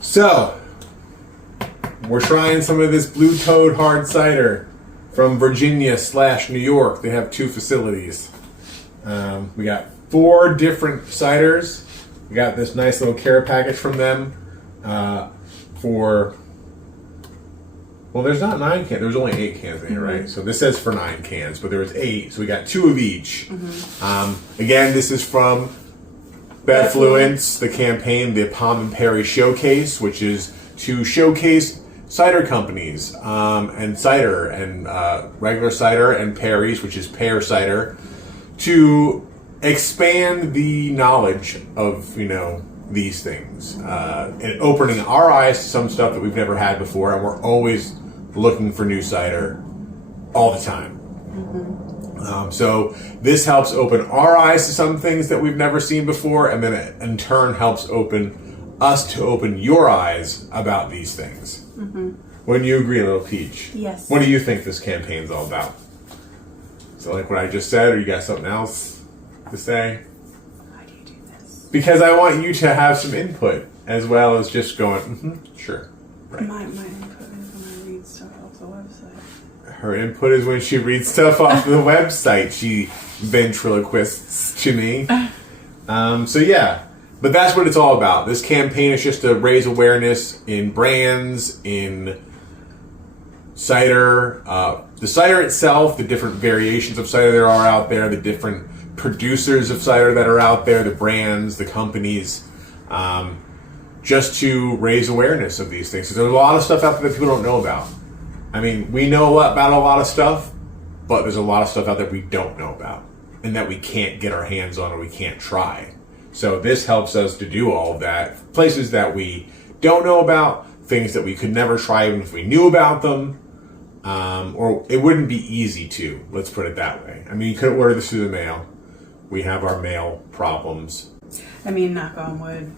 So, we're trying some of this Blue Toad Hard Cider from Virginia/New York. They have 2 facilities. We got 4 different ciders. We got this nice little care package from them well, there's not 9 cans. There's only 8 cans in here, right? So this says for 9 cans, but there was 8, so we got 2 of each. Again, this is from BevFluence, the campaign, the Pomme and Perry Showcase, which is to showcase cider companies and cider and regular cider and Perry's, which is pear cider, to expand the knowledge of these things and opening our eyes to some stuff that we've never had before, and we're always looking for new cider all the time. So this helps open our eyes to some things that we've never seen before, and then it in turn helps open us to open your eyes about these things. Wouldn't you agree, Little Peach? Yes. What do you think this campaign's all about? Is it like what I just said, or you got something else to say? Why do you do this? Because I want you to have some input, as well as just going, sure. Right. My input is when I read stuff off the website. Her input is when she reads stuff off the website. She ventriloquists to me. So yeah, but that's what it's all about. This campaign is just to raise awareness in brands, in cider, the cider itself, the different variations of cider there are out there, the different producers of cider that are out there, the brands, the companies, just to raise awareness of these things. So there's a lot of stuff out there that people don't know about. I mean, we know about a lot of stuff, but there's a lot of stuff out there we don't know about and that we can't get our hands on or we can't try. So this helps us to do all of that. Places that we don't know about, things that we could never try even if we knew about them, or it wouldn't be easy to, let's put it that way. I mean, you could order this through the mail. We have our mail problems. I mean, knock on wood.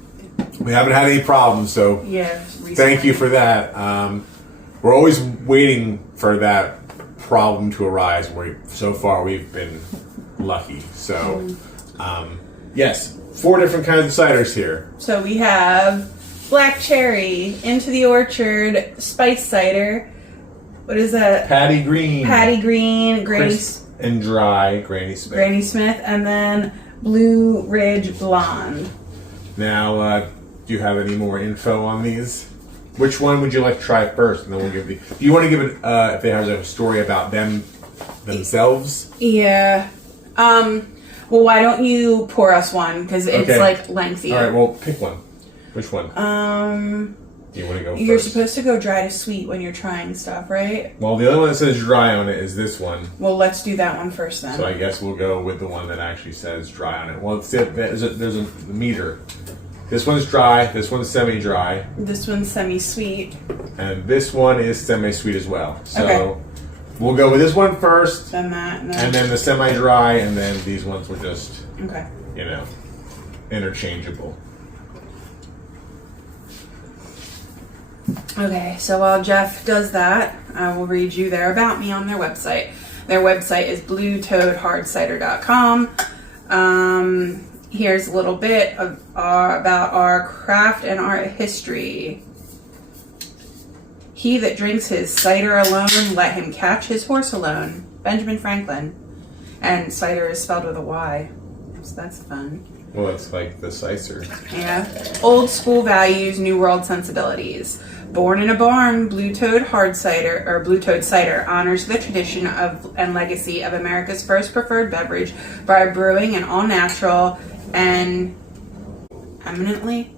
We haven't had any problems, so Yeah. Recently. thank you for that. We're always waiting for that problem to arise. So far, we've been lucky. So, yes, 4 different kinds of ciders here. So we have black cherry, Into the Orchard, spice cider. What is that? Patty Green. Patty Green, Crisp and dry, Granny Smith. Granny Smith, and then Blue Ridge Blonde. Now, do you have any more info on these? Which one would you like to try first? And then we'll give the. Do you want to give it if they have a story about themselves? Yeah. Well, why don't you pour us one? Because it's like lengthy. All right. Well, pick one. Which one? Do you want to go first? You're supposed to go dry to sweet when you're trying stuff, right? Well, the other one that says dry on it is this one. Well, let's do that one first then. So I guess we'll go with the one that actually says dry on it. Well, there's a meter. This one's dry. This one's semi-dry. This one's semi-sweet. And this one is semi-sweet as well. So we'll go with this one first. Then that. And then the semi-dry, and then these ones will just, Okay. interchangeable. Okay, so while Jeff does that, I will read you their About Me on their website. Their website is bluetoadhardcider.com. Here's a little bit about our craft and our history. He that drinks his cider alone, let him catch his horse alone. Benjamin Franklin. And cider is spelled with a Y. So that's fun. Well, it's like the Sicer. Yeah. Old school values, new world sensibilities. Born in a barn, Blue Toad Hard Cider, or Blue Toad Cider, honors the tradition of and legacy of America's first preferred beverage by brewing an all-natural and eminently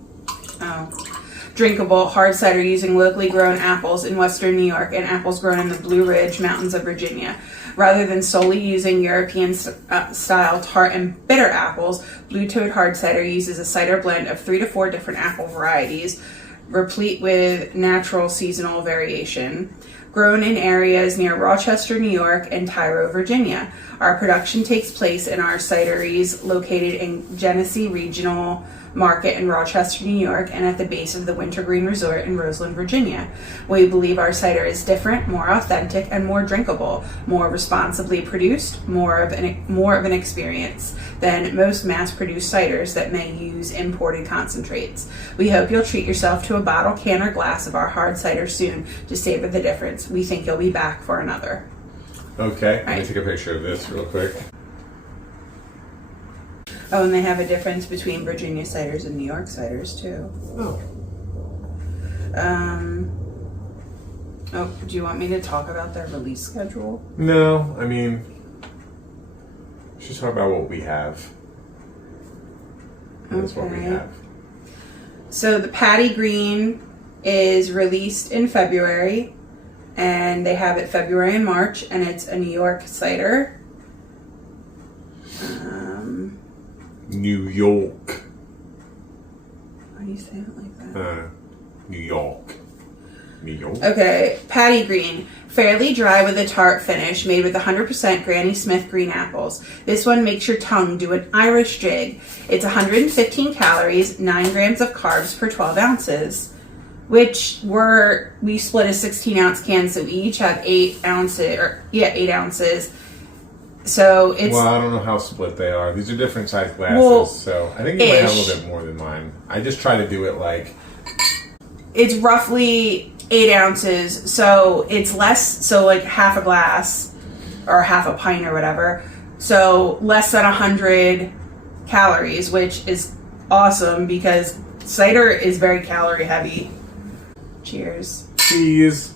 drinkable hard cider using locally grown apples in western New York and apples grown in the Blue Ridge Mountains of Virginia. Rather than solely using European-style tart and bitter apples, Blue Toad Hard Cider uses a cider blend of 3 to 4 different apple varieties, replete with natural seasonal variation. Grown in areas near Rochester, New York, and Tyro, Virginia. Our production takes place in our cideries located in Genesee Regional Market in Rochester, New York, and at the base of the Wintergreen Resort in Roseland, Virginia. We believe our cider is different, more authentic, and more drinkable, more responsibly produced, more of an experience than most mass-produced ciders that may use imported concentrates. We hope you'll treat yourself to a bottle, can, or glass of our hard cider soon to savor the difference. We think you'll be back for another. Okay, let me take a picture of this real quick. Oh, and they have a difference between Virginia ciders and New York ciders too. Oh. Oh, do you want me to talk about their release schedule? No, I mean, let's just talk about what we have. That's what we have. So the Patty Green is released in February, and they have it February and March, and it's a New York cider. New York. Why do you say it like that? New York. New York. Okay, Patty Green. Fairly dry with a tart finish, made with 100% Granny Smith green apples. This one makes your tongue do an Irish jig. It's 115 calories, 9 grams of carbs per 12 ounces, which we split a 16-ounce can, so we each have 8 ounces. So it's... Well, I don't know how split they are. These are different size glasses, so I think you might have a little bit more than mine. I just try to do it like... It's roughly 8 ounces, so it's less, so like half a glass, or half a pint or whatever. So less than 100 calories, which is awesome because cider is very calorie heavy. Cheers. Cheese.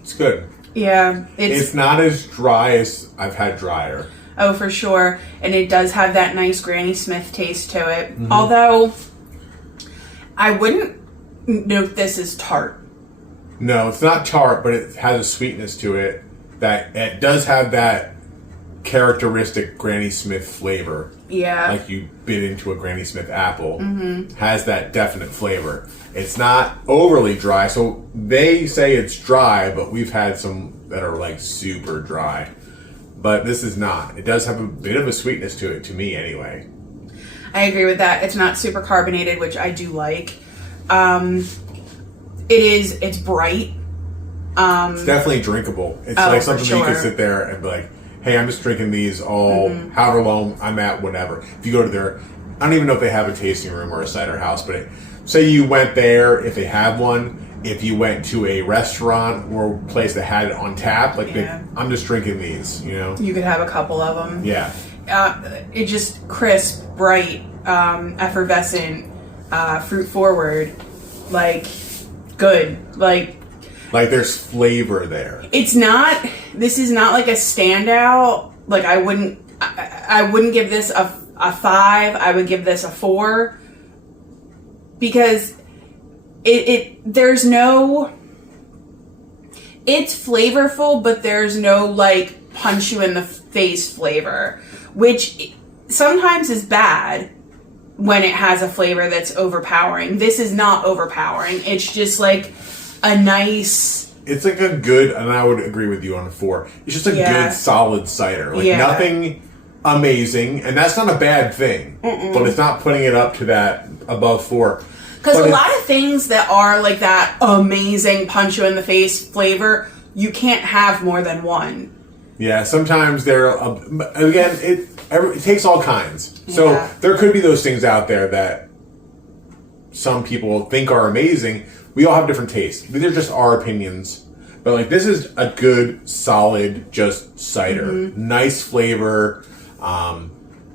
It's good. Yeah. It's not as dry as I've had drier. Oh, for sure. And it does have that nice Granny Smith taste to it. Mm-hmm. Although, I wouldn't note this as tart. No, it's not tart, but it has a sweetness to it. That it does have that characteristic Granny Smith flavor. Yeah. Like you bit into a Granny Smith apple. Mm-hmm. Has that definite flavor. It's not overly dry. So they say it's dry, but we've had some that are like super dry. But this is not. It does have a bit of a sweetness to it, to me anyway. I agree with that. It's not super carbonated, which I do like. It's bright. It's definitely drinkable. It's like something that you can sit there and be like, hey, I'm just drinking these all, however long I'm at, whatever. If you go to their, I don't even know if they have a tasting room or a cider house, but say you went there, if they have one, if you went to a restaurant or a place that had it on tap, like I'm just drinking these, you know? You could have a couple of them. Yeah. It's just crisp, bright, effervescent, fruit forward, like good, like there's flavor there. This is not like a standout. Like I wouldn't give this a 5. I would give this a 4 because it's flavorful, but there's no like punch you in the face flavor, which sometimes is bad when it has a flavor that's overpowering. This is not overpowering. It's just like a nice... It's like a good, and I would agree with you on a 4. It's just a good, solid cider. Like nothing amazing, and that's not a bad thing. But it's not putting it up to that above 4. Because a lot of things that are like that amazing punch you in the face flavor, you can't have more than one. Yeah, sometimes again, it takes all kinds. So there could be those things out there that some people think are amazing. We all have different tastes. These are just our opinions. But like this is a good, solid, just cider. Nice flavor.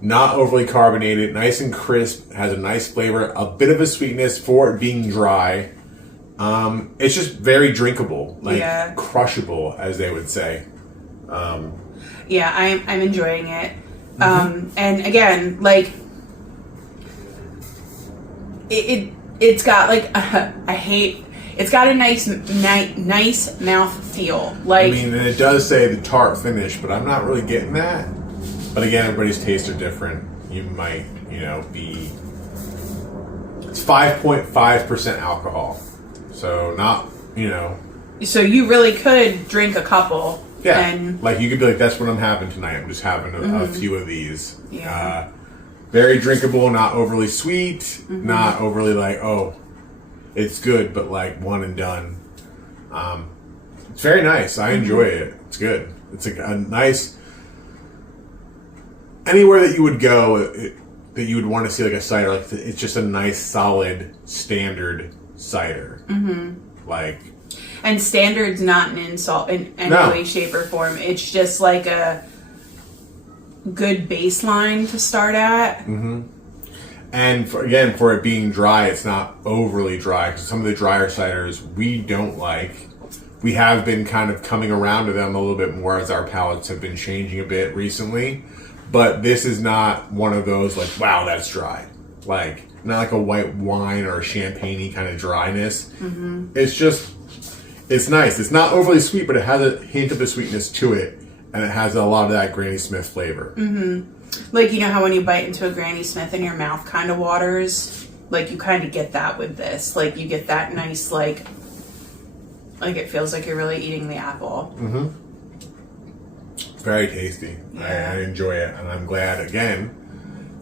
Not overly carbonated, nice and crisp, has a nice flavor, a bit of a sweetness for it being dry. It's just very drinkable, like crushable, as they would say. I'm enjoying it. And again, like it's got like I hate It's got a nice mouth feel. Like, I mean, and it does say the tart finish, but I'm not really getting that. But again, everybody's tastes are different. You might, be... It's 5.5% alcohol. So not, So you really could drink a couple. Yeah, And like you could be like, that's what I'm having tonight. I'm just having a few of these. Yeah. Very drinkable, not overly sweet, not overly like, oh, it's good, but like one and done. It's very nice. I enjoy it. It's good. It's a nice... Anywhere that you would go, that you would want to see like a cider, like it's just a nice, solid, standard cider. Like... And standard's not an insult in any way, shape, or form. It's just like a good baseline to start at. And for it being dry, it's not overly dry. Because some of the drier ciders we don't like. We have been kind of coming around to them a little bit more as our palates have been changing a bit recently. But this is not one of those like, wow, that's dry. Like, not like a white wine or a champagne-y kind of dryness. It's just... It's nice. It's not overly sweet, but it has a hint of the sweetness to it, and it has a lot of that Granny Smith flavor. Like, how when you bite into a Granny Smith and your mouth kind of waters? Like, you kind of get that with this. Like, you get that nice, like it feels like you're really eating the apple. Very tasty. Yeah. I enjoy it, and I'm glad, again...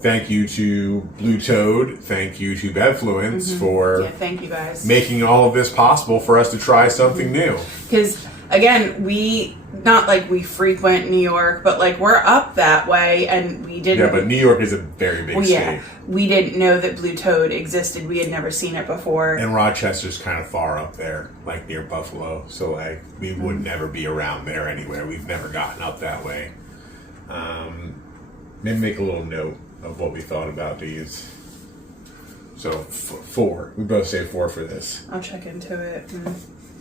Thank you to Blue Toad. Thank you to BevFluence for thank you guys making all of this possible for us to try something new. Because again, we not like we frequent New York, but like we're up that way, and we didn't. Yeah, but New York is a very big state. We didn't know that Blue Toad existed. We had never seen it before. And Rochester's kind of far up there, like near Buffalo. So like we would never be around there anywhere. We've never gotten up that way. Maybe make a little note of what we thought about these. So 4. We both say 4 for this. I'll check into it and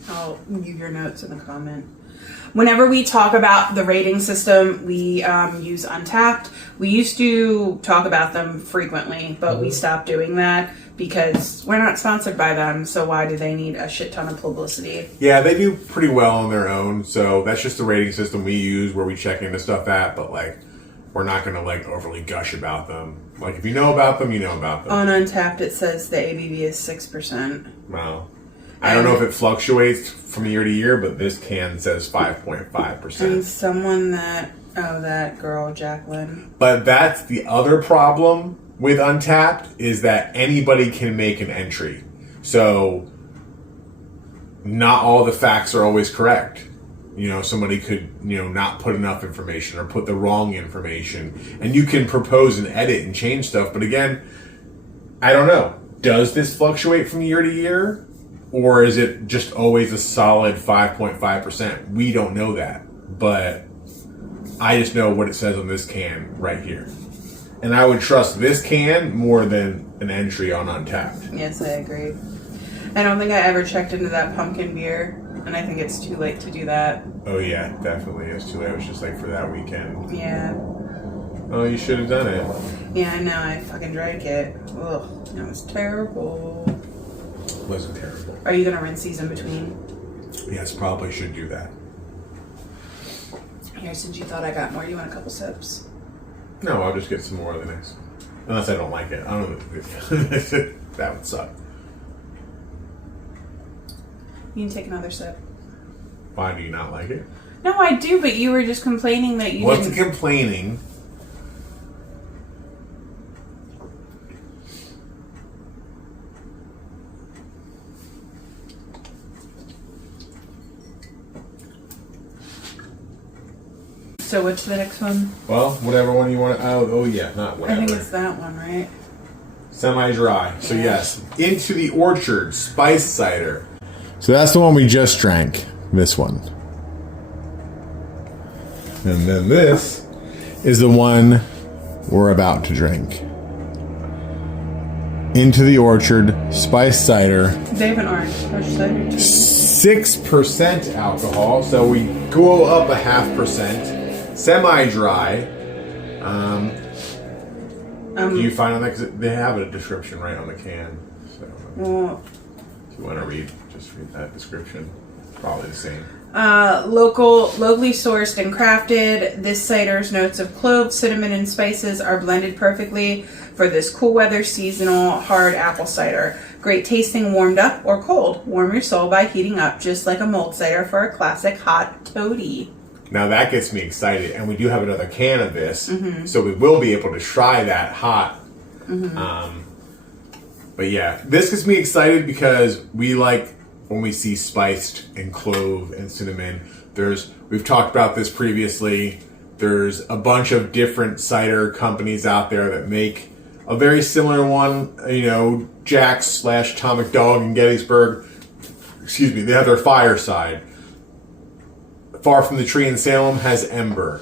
I'll leave your notes in the comment. Whenever we talk about the rating system, we use Untapped. We used to talk about them frequently, but we stopped doing that because we're not sponsored by them, so why do they need a shit ton of publicity? Yeah, they do pretty well on their own, so that's just the rating system we use where we check into stuff at, but like we're not going to like overly gush about them. Like if you know about them, you know about them. On Untapped, it says the ABV is 6%. Wow. I don't know if it fluctuates from year to year, but this can says 5.5%. And someone that girl, Jacqueline. But that's the other problem with Untapped is that anybody can make an entry. So not all the facts are always correct. Somebody could, not put enough information or put the wrong information. And you can propose and edit and change stuff. But again, I don't know. Does this fluctuate from year to year? Or is it just always a solid 5.5%? We don't know that. But I just know what it says on this can right here. And I would trust this can more than an entry on Untapped. Yes, I agree. I don't think I ever checked into that pumpkin beer. And I think it's too late to do that. Oh yeah, definitely. It's too late. It was just like for that weekend. Yeah. Oh, you should have done it. Yeah, I know. I fucking drank it. Ugh, that was terrible. It wasn't terrible. Are you gonna rinse these in between? Yes, probably should do that. Here, since you thought I got more, you want a couple sips? No, I'll just get some more of the next one. Unless I don't like it. I don't know. That would suck. You can take another sip. Why do you not like it? No, I do, but you were just complaining that you What's didn't... the complaining? So what's the next one? Well, whatever one you want to... Oh yeah, not whatever. I think it's that one, right? Semi-dry. So yes, Into the Orchard Spice Cider. So that's the one we just drank. This one. And then this is the one we're about to drink. Into the Orchard Spice Cider. They have an orange cider too. 6% alcohol, so we go up 0.5%. Semi-dry. Do you find on that? Because they have a description right on the can. So, Well, if you want to read, Just read that description. Probably the same. Locally sourced and crafted, this cider's notes of cloves, cinnamon, and spices are blended perfectly for this cool weather seasonal hard apple cider. Great tasting warmed up or cold. Warm your soul by heating up, just like a mulled cider for a classic hot toddy. Now that gets me excited, and we do have another can of this, so we will be able to try that hot. But yeah, this gets me excited because we like when we see spiced and clove and cinnamon. We've talked about this previously. There's a bunch of different cider companies out there that make a very similar one. You know, Jack's / Atomic Dog in Gettysburg. Excuse me, they have their Fireside. Far from the Tree in Salem has Ember.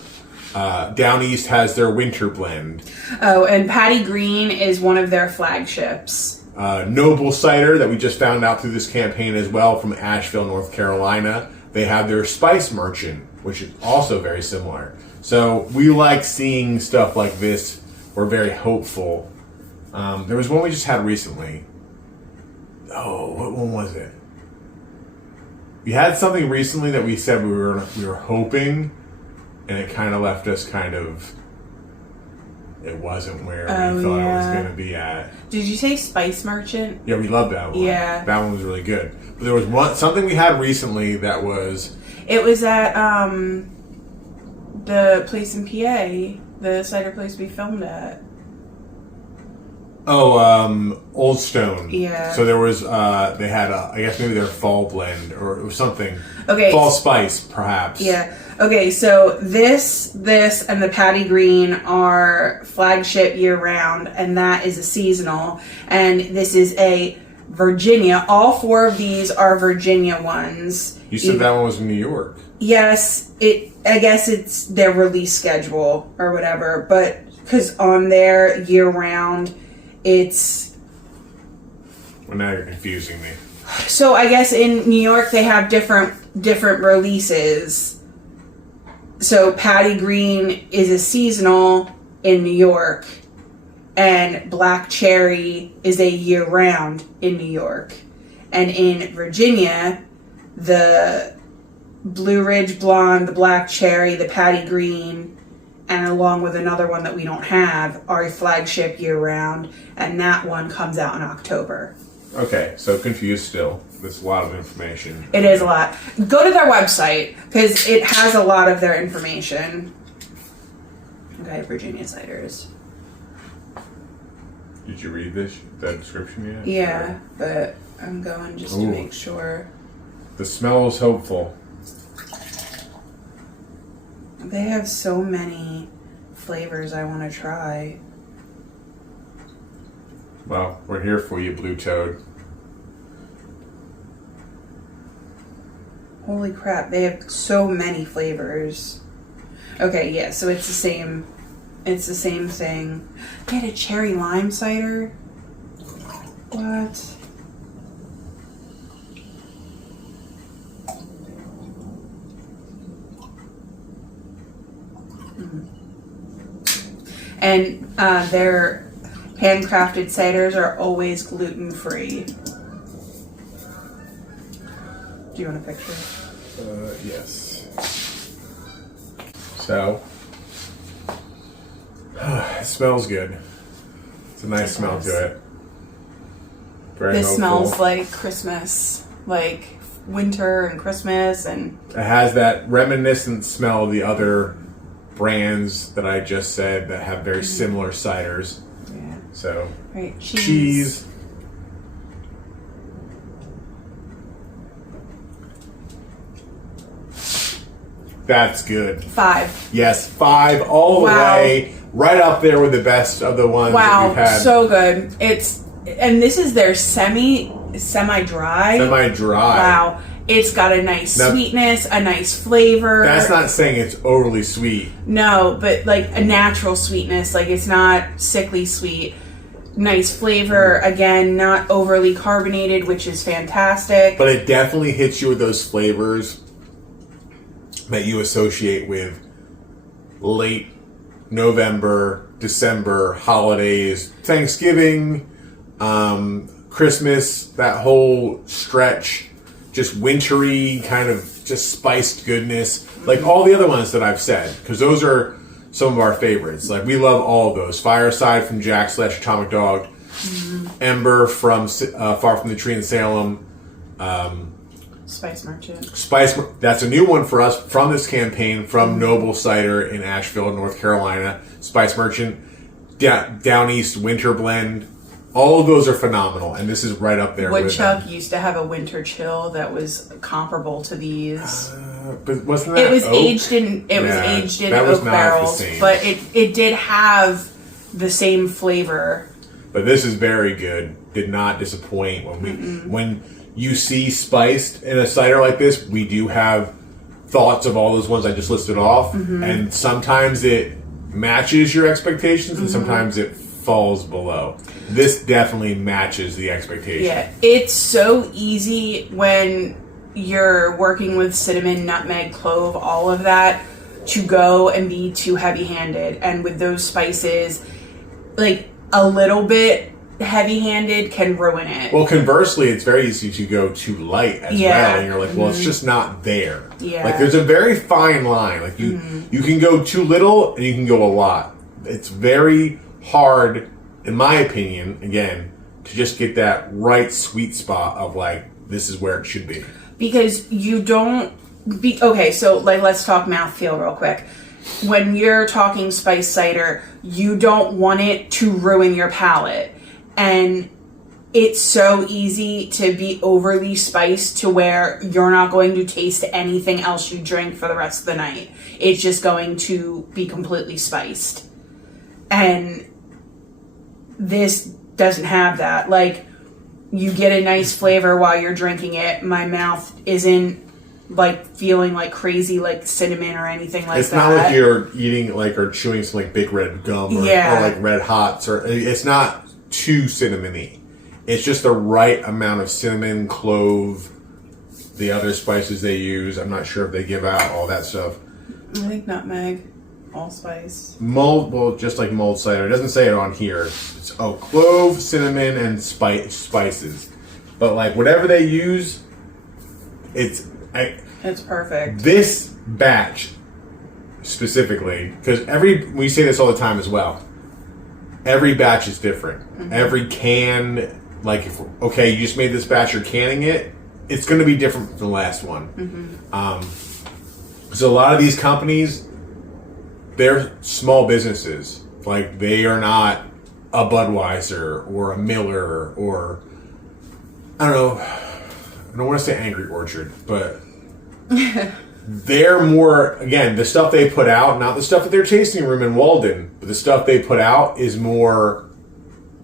Down East has their Winter Blend. Oh, and Patty Green is one of their flagships. Noble Cider that we just found out through this campaign as well from Asheville, North Carolina. They have their Spice Merchant, which is also very similar. So we like seeing stuff like this. We're very hopeful. There was one we just had recently. Oh, what one was it? We had something recently that we said we were hoping, and it kind of left us kind of. It wasn't where we thought it was going to be at. Did you say Spice Merchant? Yeah, we loved that one. Yeah, that one was really good. But there was something we had recently that was. It was at the place in PA, the cider place we filmed at. Oh, Old Stone. Yeah. So there was, they had, I guess maybe their fall blend or something. Okay. Fall spice, perhaps. Yeah. Okay, so this, and the Patty Green are flagship year-round, and that is a seasonal. And this is a Virginia. All four of these are Virginia ones. You said that one was in New York. Yes. I guess it's their release schedule or whatever, but because on their year-round, it's... Well, now you're confusing me. So I guess in New York they have different releases. So Patty Green is a seasonal in New York, and Black Cherry is a year-round in New York. And in Virginia, the Blue Ridge Blonde, the Black Cherry, the Patty Green, and along with another one that we don't have, are a flagship year-round, and that one comes out in October. Okay, so confused still. That's a lot of information. It is a lot. Go to their website, because it has a lot of their information. Okay, Virginia ciders. Did you read that description yet? Yeah, but I'm going just to make sure. The smell is hopeful. They have so many flavors I want to try. Well, we're here for you, Blue Toad. Holy crap, they have so many flavors. Okay, yeah, so it's the same thing. They had a cherry lime cider? What? And their handcrafted ciders are always gluten-free. Do you want a picture? Yes. So, it smells good. It's a nice smell to it. Very this hopeful. smells like Christmas, like winter and Christmas, and it has that reminiscent smell of the other brands that I just said that have very similar ciders. Yeah. So, right, cheese. That's good. 5. Yes, 5 all the way, right up there with the best of the ones that we've had. So good. And this is their semi-dry. Semi-dry. Wow. It's got a nice sweetness, a nice flavor. That's not saying it's overly sweet. No, but like a natural sweetness. Like it's not sickly sweet. Nice flavor. Again, not overly carbonated, which is fantastic. But it definitely hits you with those flavors that you associate with late November, December, holidays, Thanksgiving, Christmas, that whole stretch. just wintry kind of just spiced goodness, like all the other ones that I've said, because those are some of our favorites. Like we love all of those. Fireside from Jack/Atomic Dog, Ember from Far from the Tree in Salem, Spice Merchant. That's a new one for us from this campaign from Noble Cider in Asheville, North Carolina. Spice Merchant, Down East Winter Blend. All of those are phenomenal, and this is right up there. Woodchuck used to have a winter chill that was comparable to these. But wasn't that? It was oak? aged in oak barrels, but it did have the same flavor. But this is very good. Did not disappoint when you see spiced in a cider like this. We do have thoughts of all those ones I just listed off, and sometimes it matches your expectations, and sometimes it falls below. This definitely matches the expectation. Yeah, it's so easy when you're working with cinnamon, nutmeg, clove, all of that, to go and be too heavy-handed. And with those spices, like a little bit heavy-handed can ruin it. Well, conversely, it's very easy to go too light as well, and you're like, well, it's just not there. Yeah. Like there's a very fine line. Like you can go too little and you can go a lot. It's very hard, in my opinion, again, to just get that right sweet spot of like, this is where it should be. Because you don't okay, so like let's talk mouthfeel real quick. When you're talking spice cider, you don't want it to ruin your palate. And it's so easy to be overly spiced to where you're not going to taste anything else you drink for the rest of the night. It's just going to be completely spiced. And this doesn't have that. Like, you get a nice flavor while you're drinking it. My mouth isn't like feeling like crazy like cinnamon or anything like that. It's not like you're eating like or chewing some like big red gum or like Red Hots, or it's not too cinnamony. It's just the right amount of cinnamon, clove, the other spices they use. I'm not sure if they give out all that stuff. I think nutmeg, allspice. Well, just like mulled cider. It doesn't say it on here. It's clove, cinnamon, and spices. But like whatever they use, it's perfect. This batch specifically, because we say this all the time as well. Every batch is different. Every can, like you just made this batch, you're canning it. It's going to be different from the last one. So a lot of these companies, they're small businesses. Like they are not a Budweiser or a Miller or I don't want to say Angry Orchard, but they're more, again, the stuff they put out, not the stuff at their tasting room in Walden, but the stuff they put out is more,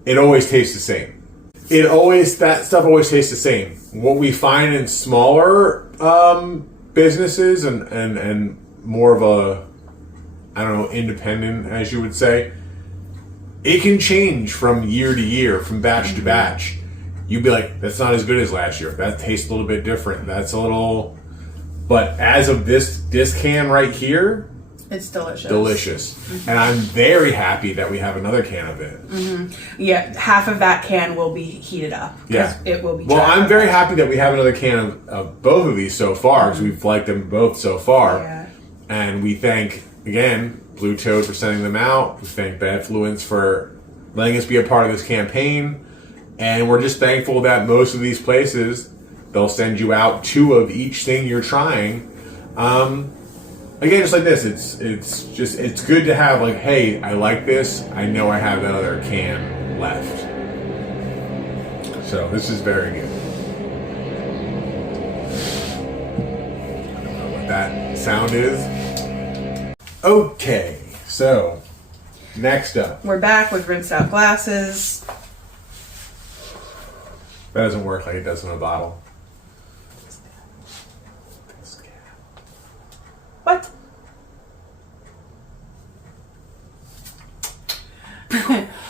it always tastes the same. That stuff always tastes the same. What we find in smaller businesses and more of a, independent, as you would say, it can change from year to year, from batch to batch. You'd be like, that's not as good as last year. That tastes a little bit different. That's a little... But as of this can right here... It's delicious. Delicious. And I'm very happy that we have another can of it. Yeah, half of that can will be heated up. Yeah. It will be... Well, I'm very happy that we have another can of both of these so far, because we've liked them both so far. Yeah. And we thank, again, Blue Toad for sending them out. We thank BevFluence for letting us be a part of this campaign. And we're just thankful that most of these places, they'll send you out 2 of each thing you're trying. Again, just like this, it's good to have like, hey, I like this. I know I have another can left. So this is very good. I don't know what that sound is. Okay, so next up. We're back with rinsed out glasses. That doesn't work like it does in a bottle. What?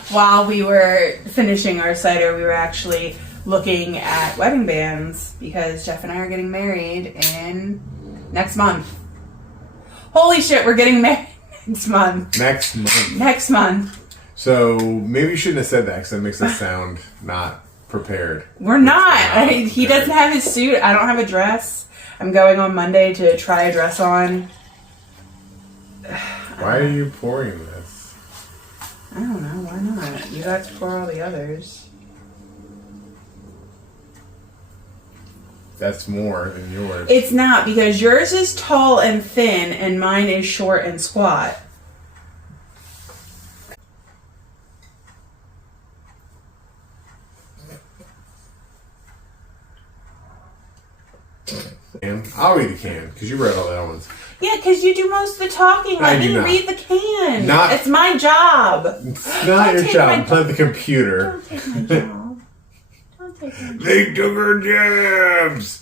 While we were finishing our cider, we were actually looking at wedding bands because Jeff and I are getting married in next month. Holy shit, we're getting married next month. Next month. So maybe you shouldn't have said that because that makes us sound not prepared. We're not. He prepared. doesn't have his suit. I don't have a dress. I'm going on Monday to try a dress on. Why are you pouring this? I don't know. Why not? You got to pour all the others. That's more than yours. It's not, because yours is tall and thin and mine is short and squat. And I'll read the can because you read all the other ones. Yeah, because you do most of the talking. Let me read the can. It's my job. It's not your job. It's not the computer. Don't take my job. Don't take my job. They took our jobs.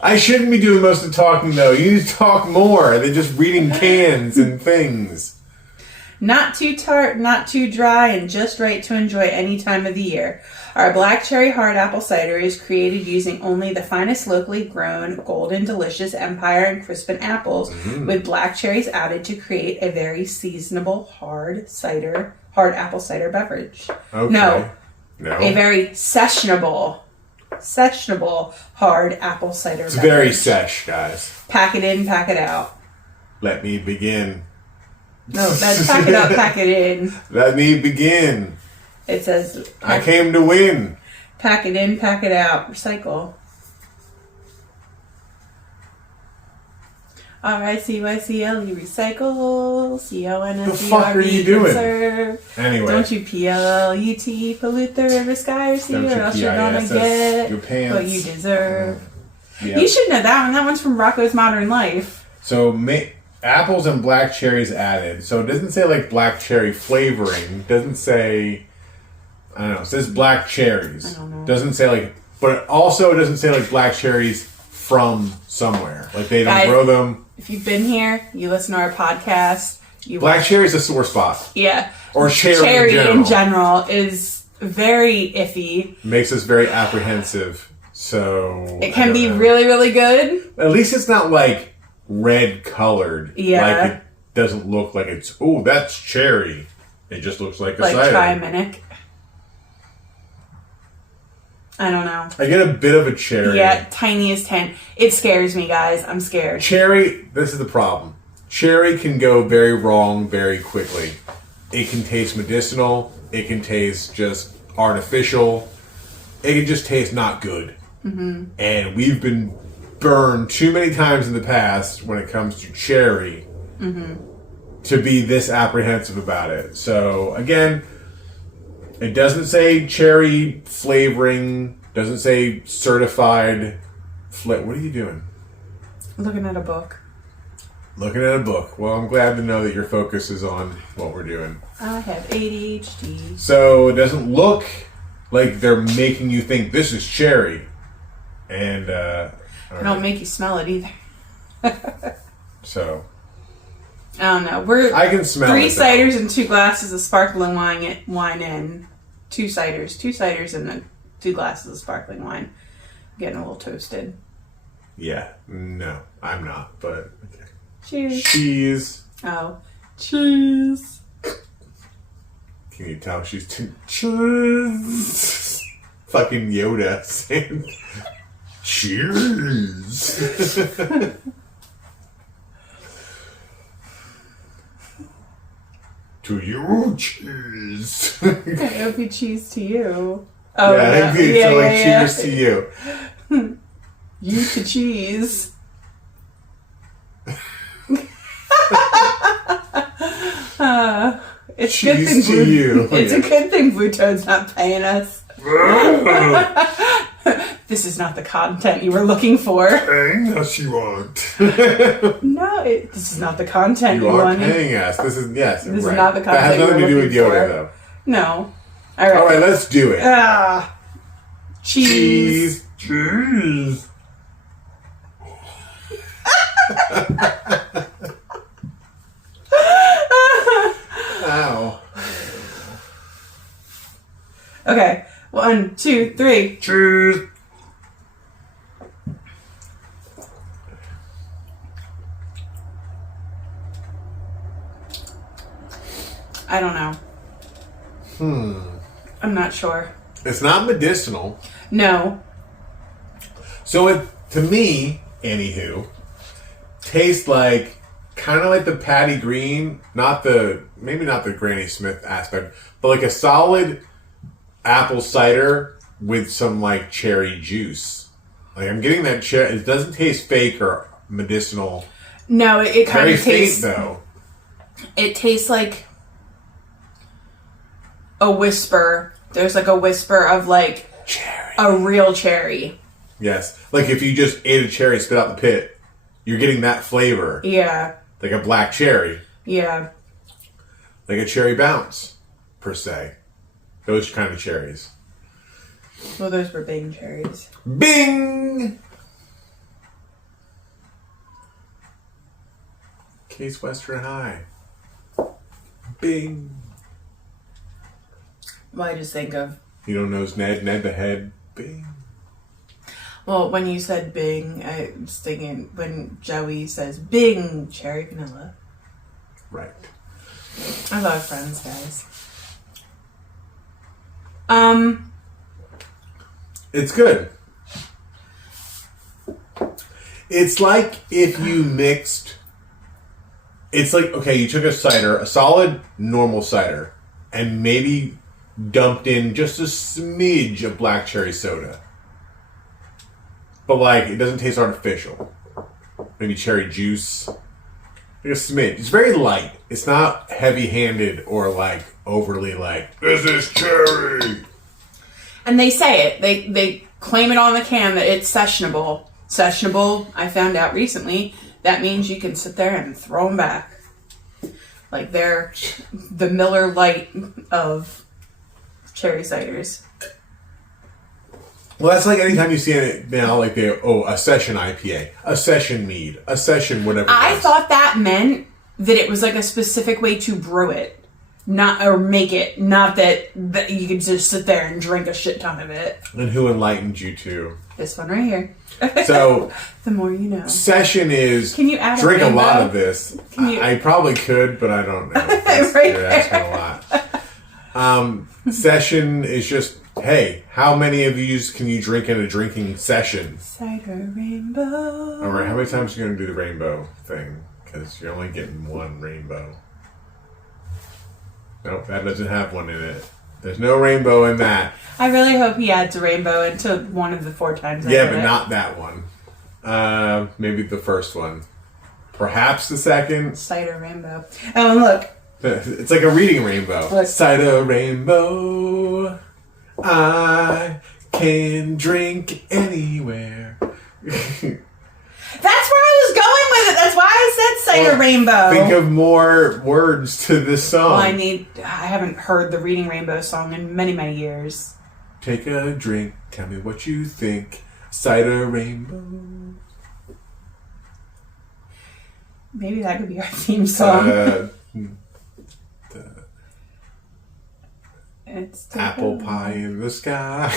I shouldn't be doing most of the talking, though. You need to talk more than just reading cans and things. Not too tart, not too dry, and just right to enjoy any time of the year. Our black cherry hard apple cider is created using only the finest locally grown, golden, delicious Empire and Crispin apples with black cherries added to create a very seasonable hard apple cider beverage. Okay. No. A very sessionable hard apple cider beverage. It's very sesh, guys. Pack it in, pack it out. Let me begin. No, that's pack it up, pack it in. Let me begin. It says... I came to win. Pack it in, pack it out. Recycle. R-I-C-Y-C-L-E, recycle. C-O-N-S-E-R-V, the fuck are you doing? conserve. Anyway. Don't you P-L-L-U-T, pollute the river, sky, or sea, Don't or you else you're gonna get your pants. what you deserve. Yep. You should know that one. That one's from Rocco's Modern Life. So, apples and black cherries added. So, it doesn't say, like, black cherry flavoring. It doesn't say... I don't know. It says black cherries. I don't know. Doesn't say, like... But it also doesn't say, like, black cherries from somewhere. Like, they don't grow them. If you've been here, you listen to our podcast. Black cherry is a sore spot. Yeah. Or cherry in general is very iffy. Makes us very apprehensive. So... It can be really, really good. At least it's not, like, red colored. Yeah. Like, it doesn't look like it's... Oh, that's cherry. It just looks like a cider. Like Triaminic. I don't know. I get a bit of a cherry. Yeah, tiniest hint. It scares me, guys. I'm scared. Cherry, this is the problem. Cherry can go very wrong very quickly. It can taste medicinal. It can taste just artificial. It can just taste not good. Mm-hmm. And we've been burned too many times in the past when it comes to cherry to be this apprehensive about it. So, again... It doesn't say cherry flavoring. Doesn't say certified. What are you doing? Looking at a book. Looking at a book. Well, I'm glad to know that your focus is on what we're doing. I have ADHD. So it doesn't look like they're making you think this is cherry. And, They don't make you smell it either. So... I don't know. I can smell 3 it, though. ciders and 2 glasses of sparkling wine in. 2 ciders and 2 glasses of sparkling wine. Getting a little toasted. Yeah. No, I'm not, but... Okay. Cheers. Cheese. Oh. Cheese. Can you tell she's too... Cheese. Fucking Yoda saying... Cheers. To you, cheese. I hope you cheese to you. Oh, yeah, no. yeah, so like cheers to you. You to cheese. It's Cheese good thing to you. It's a good thing Blue Toad's not paying us. This is not the content you were looking for. Yes, you want. No, this is not the content you are wanted. paying us. This is This right. is not the content That has nothing you to were do with looking Yoda, for. though. No. All right. All right, let's do it. Cheese. Cheese. Ow. Okay. 1, 2, 3. Cheese. I don't know. I'm not sure. It's not medicinal. No. So it, to me, anywho, tastes like kind of like the Patty Green, maybe not the Granny Smith aspect, but like a solid apple cider with some like cherry juice. Like I'm getting that cherry. It doesn't taste fake or medicinal. No, it kind Very of tastes. faint though. It tastes like a whisper. There's like a whisper of like Cherry. a real cherry. Yes. Like if you just ate a cherry, spit out the pit, you're getting that flavor. Yeah. Like a black cherry. Yeah. Like a cherry bounce, per se. Those kind of cherries. Well, those were Bing cherries. Bing! Case Western High. Bing. Well, I just think of... You don't know Ned the Head? Bing. Well, when you said Bing, I was thinking when Joey says Bing, cherry vanilla. Right. I love Friends, guys. It's good. It's like if you mixed... It's like, okay, you took a cider, a solid, normal cider, and maybe dumped in just a smidge of black cherry soda. But, like, it doesn't taste artificial. Maybe cherry juice. Like a smidge. It's very light. It's not heavy-handed or, like, overly, like, this is cherry. And they say it. They claim it on the can that it's sessionable. Sessionable, I found out recently, that means you can sit there and throw them back. Like they're the Miller Lite of cherry ciders. Well, that's like anytime you see it now, like a session IPA, a session mead, a session whatever. I thought that meant that it was like a specific way to brew it, not or make it, not that you could just sit there and drink a shit ton of it. And who enlightened you to? This one right here. So the more you know. Session is. Can you add drink a a lot rainbow? of this? You... I probably could, but I don't know. Right You're asking a lot. Session is just. Hey, how many of these can you drink in a drinking session? Cider rainbow. All right, how many times are you going to do the rainbow thing? Because you're only getting one rainbow. Nope, that doesn't have one in it. There's no rainbow in that. I really hope he adds a rainbow into one of the 4 times I Yeah, did but it. not that one. Maybe the first one. Perhaps the second. Cider rainbow. Oh, and look. It's like a reading rainbow. Look. Cider rainbow. I can drink anywhere. That's where I was going with it. That's why I said cider rainbow. Think of more words to this song. Well, I haven't heard the Reading Rainbow song in many, many years. Take a drink. Tell me what you think. Cider rainbow. Maybe that could be our theme song. It's Apple pie in the sky.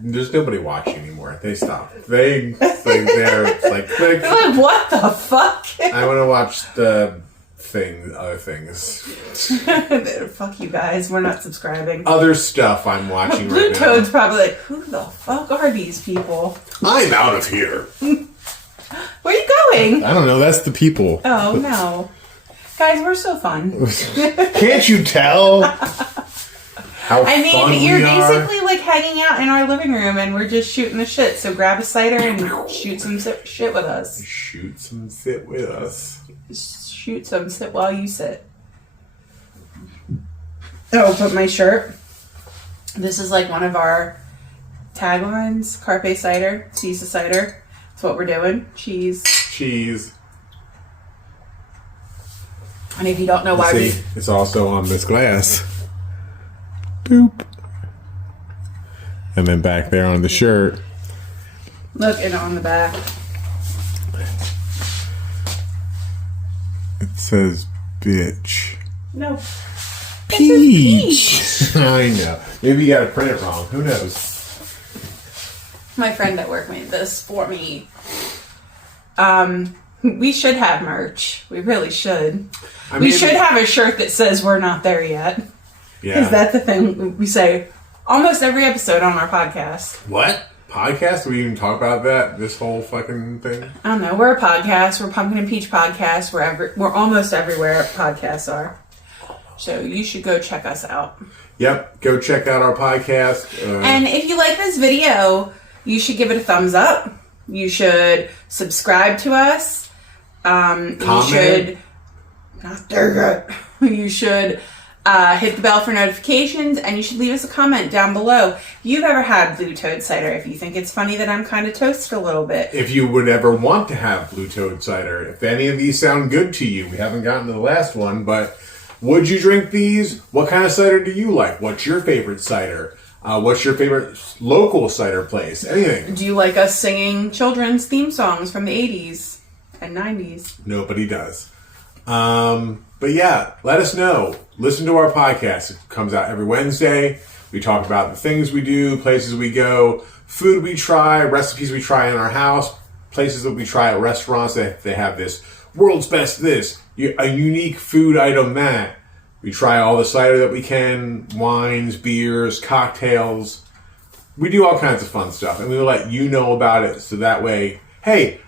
There's nobody watching anymore. They stopped. They're like, click. They're like, what the fuck? I want to watch the other things. Fuck you guys. We're not subscribing. Other stuff I'm watching Blue right now. Toad's probably like, who the fuck are these people? I'm out of here. Where are you going? I don't know. That's the people. Oh, no. Guys, we're so fun. Can't you tell? How I mean, fun you're we are? basically like hanging out in our living room and we're just shooting the shit. So grab a cider and shoot some shit with us. Shoot some sit with us. Shoot some sit while you sit. Oh, but my shirt. This is like one of our taglines. Carpe cider. Seize the cider. That's what we're doing. Cheese. Cheese. And if you don't know why See, it's also on this glass. Boop. And then back there on the shirt. look, and on the back. It says bitch. No. Peach. I know. Maybe you gotta print it wrong. Who knows? My friend at work made this for me. We should have merch. We really should. I We mean, should have a shirt that says we're not there yet. Because Yeah. that's the thing we say almost every episode on our podcast. What? Podcast? Do we even talk about that? This whole fucking thing? I don't know. We're a podcast. We're Pumpkin and Peach Podcast. We're almost everywhere podcasts are. So you should go check us out. Yep. Go check out our podcast. And if you like this video, you should give it a thumbs up. You should subscribe to us. You should... Not there yet. You should hit the bell for notifications, and you should leave us a comment down below. If you've ever had Blue Toad Cider, if you think it's funny that I'm kind of toasted a little bit. If you would ever want to have Blue Toad Cider, if any of these sound good to you, we haven't gotten to the last one, but would you drink these? What kind of cider do you like? What's your favorite cider? What's your favorite local cider place? Anything. Do you like us singing children's theme songs from the 80s and 90s? Nobody does. But yeah, let us know. Listen to our podcast. It comes out every Wednesday. We talk about the things we do, places we go, food we try, recipes we try in our house, places that we try at restaurants. They have this world's best this, a unique food item that. We try all the cider that we can, wines, beers, cocktails. We do all kinds of fun stuff, and we will let you know about it so that way, hey,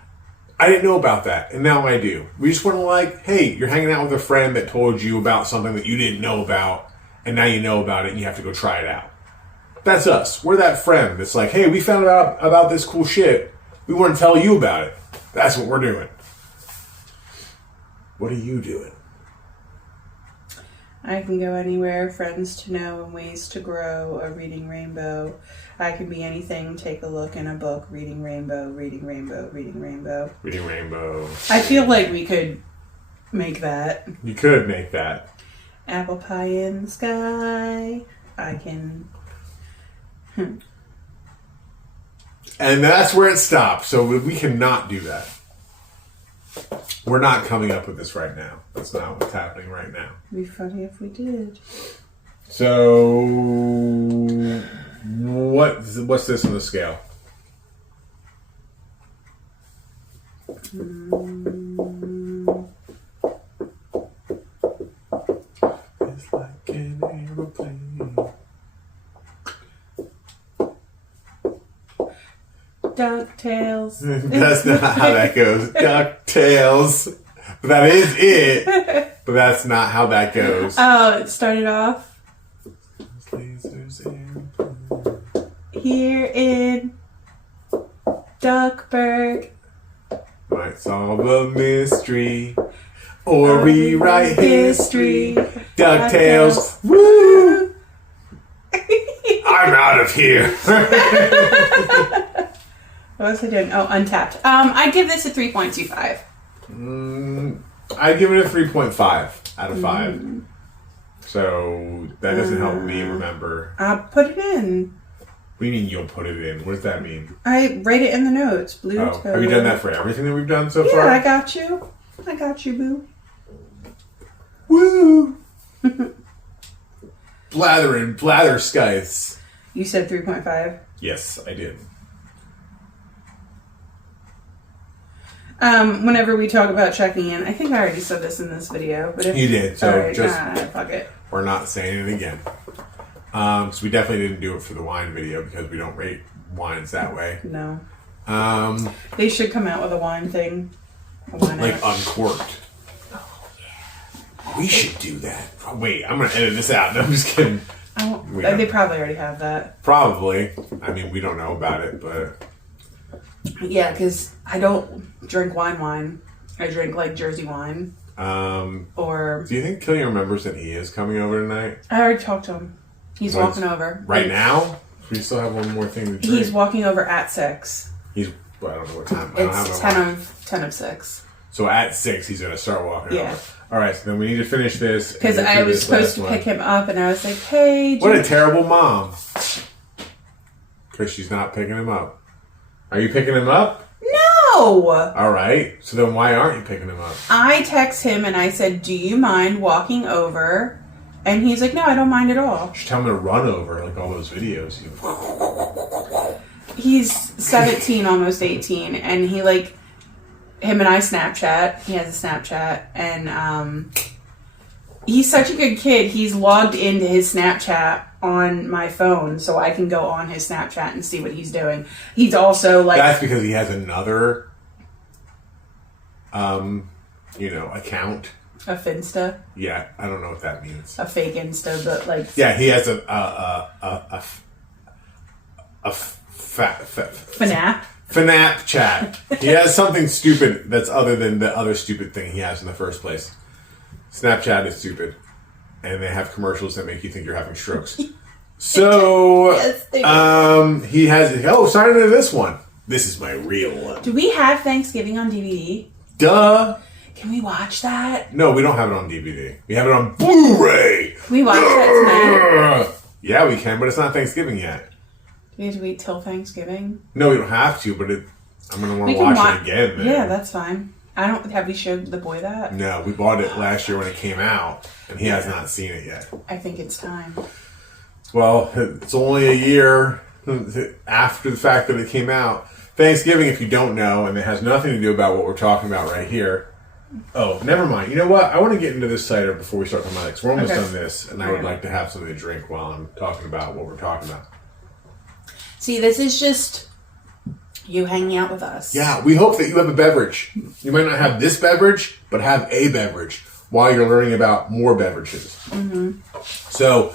I didn't know about that, and now I do. We just want to like, hey, you're hanging out with a friend that told you about something that you didn't know about, and now you know about it, and you have to go try it out. That's us. We're that friend that's like, hey, we found out about this cool shit. We want to tell you about it. That's what we're doing. What are you doing? I can go anywhere, friends to know, and ways to grow, a reading rainbow. I can be anything, take a look in a book, reading rainbow, reading rainbow, reading rainbow. Reading rainbow. I feel like we could make that. You could make that. Apple pie in the sky. I can... And that's where it stops. So we cannot do that. We're not coming up with this right now. That's not what's happening right now. It'd be funny if we did. So, what's this on the scale? It's like an aeroplane. DuckTales. That's not how that goes. DuckTales. But that is it. But that's not how that goes. Oh, it started off Lasers and... here in Duckburg. Might solve a mystery or rewrite history. DuckTales. Woo! I'm out of here. What was I doing? Oh, Untapped. I give this a 3.25. I'd give it a 3.5 out of 5. So that doesn't help me remember. I'll put it in. What do you mean you'll put it in? What does that mean? I write it in the notes. Blue Toad. Have you done that for everything that we've done so far? Yeah, I got you. I got you, boo. Woo! Blather skies. You said 3.5. Yes, I did. Whenever we talk about checking in, I think I already said this in this video, but if You did, so alright, just fuck it. we're not saying it again. So we definitely didn't do it for the wine video because we don't rate wines that way. No, Um, they should come out with a wine thing. A wine like app. uncorked. We should do that. Oh, wait, I'm gonna edit this out. No, I'm just kidding. We They don't. probably already have that. Probably. I mean, we don't know about it, but Yeah, because I don't drink wine. I drink like Jersey wine. Or do you think Killian remembers that he is coming over tonight? I already talked to him. He's What? walking over Right now? We still have one more thing to drink. He's walking over at 6. He's, well, I don't know what time. I don't have It's my watch. 10 of 6. So at 6, he's going to start walking Yeah. over. All right, so then we need to finish this. and Because get I through was this supposed last to one. pick him up, and I was like, hey, What a terrible mom. Because she's not picking him up. Are you picking him up? No! All right. So then why aren't you picking him up? I text him and I said, do you mind walking over? And he's like, no, I don't mind at all. You should tell him to run over like all those videos. He's 17, almost 18, and he like him and I Snapchat. He has a Snapchat, and he's such a good kid. He's logged into his Snapchat on my phone, so I can go on his Snapchat and see what he's doing. He's also like... That's because he has another, account. A Finsta? Yeah, I don't know what that means. A fake Insta, but like... Yeah, he has a FNAP chat. He has something stupid that's other than the other stupid thing he has in the first place. Snapchat is stupid. And they have commercials that make you think you're having strokes. So, he has... Oh, sign into this one. This is my real one. Do we have Thanksgiving on DVD? Duh. Can we watch that? No, we don't have it on DVD. We have it on Blu-ray. Can we watch that tonight? Yeah, we can, but it's not Thanksgiving yet. Do we have to wait till Thanksgiving? No, we don't have to, but I'm going to want to watch it again. Then. Yeah, that's fine. Have we showed the boy that? No, we bought it last year when it came out, and he has not seen it yet. I think it's time. Well, it's only a year after the fact that it came out. Thanksgiving, if you don't know, and it has nothing to do about what we're talking about right here. Oh, never mind. You know what? I want to get into this cider before we start talking about it, because we're almost done this, and I would like to have something to drink while I'm talking about what we're talking about. See, this is just you hanging out with us. Yeah, we hope that you have a beverage. You might not have this beverage, but have a beverage while you're learning about more beverages. Mm-hmm. So,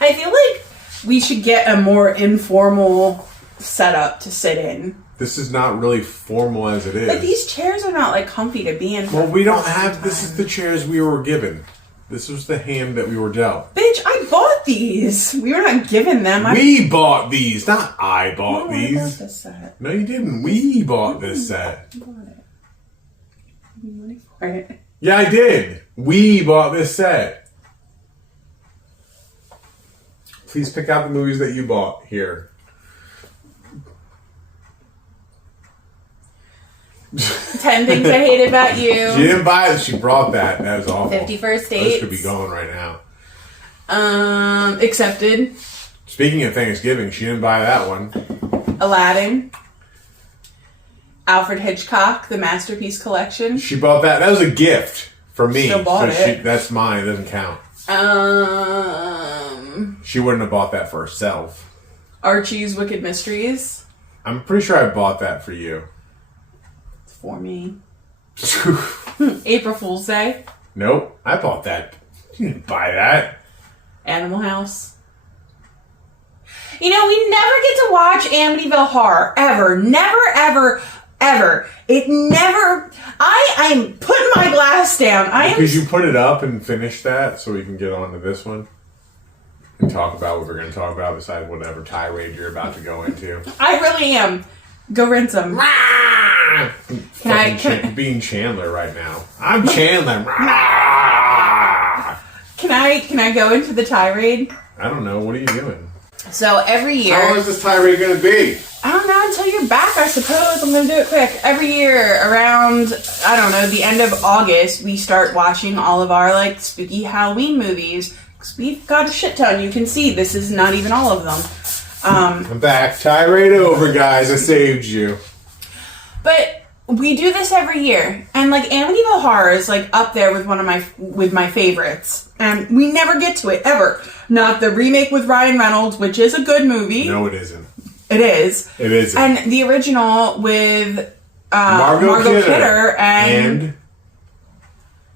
I feel like we should get a more informal setup to sit in. This is not really formal as it is. Like, these chairs are not, like, comfy to be in. Well, we don't have... This is the chairs we were given. This was the hand that we were dealt. Bitch, I bought these. We were not given them. We bought these, not I bought these. I bought this set. No, you didn't. We bought this set. I bought it. Give me money for it. Yeah, I did. We bought this set. Please pick out the movies that you bought here. 10 Things I Hate About You. She didn't buy it. She brought that. That was awful. 50 First This Dates. could be going right now. Accepted. Speaking of Thanksgiving, she didn't buy that one. Aladdin. Alfred Hitchcock, The Masterpiece Collection. She bought that. That was a gift for me. Still bought it. That's mine. It doesn't count. She wouldn't have bought that for herself. Archie's Wicked Mysteries. I'm pretty sure I bought that for you. For me. April Fool's Day. Nope. I bought that. You didn't buy that. Animal House. You know, we never get to watch Amityville Horror. Ever. Never, ever, ever. It never... I'm putting my glass down. Could you put it up and finish that so we can get on to this one? And talk about what we're going to talk about besides whatever tirade you're about to go into. I really am. Go rinse them. Being Chandler right now. I'm Chandler. Can I go into the tirade? I don't know. What are you doing? So every year... How long is this tirade going to be? I don't know, until you're back, I suppose. I'm going to do it quick. Every year around, I don't know, the end of August, we start watching all of our, like, spooky Halloween movies. Because we've got a shit ton. You can see this is not even all of them. I'm back. Tirade over, guys. I saved you. But we do this every year. And, like, Amityville Horror is, like, up there with my favorites. And we never get to it, ever. Not the remake with Ryan Reynolds, which is a good movie. No, it isn't. It is. It isn't. And the original with Margot Kidder and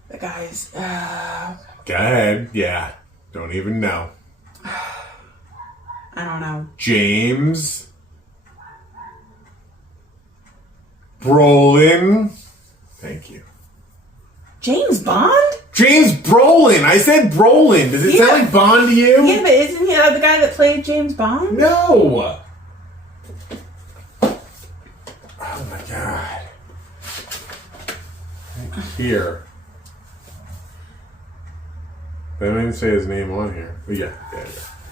the guys. Go ahead. Yeah. Don't even know. I don't know. James Brolin. Thank you. James Bond? James Brolin. I said Brolin. Does it sound like Bond to you? Yeah, but isn't he the guy that played James Bond? No. Oh my god. Here. I didn't even say his name on here. But yeah.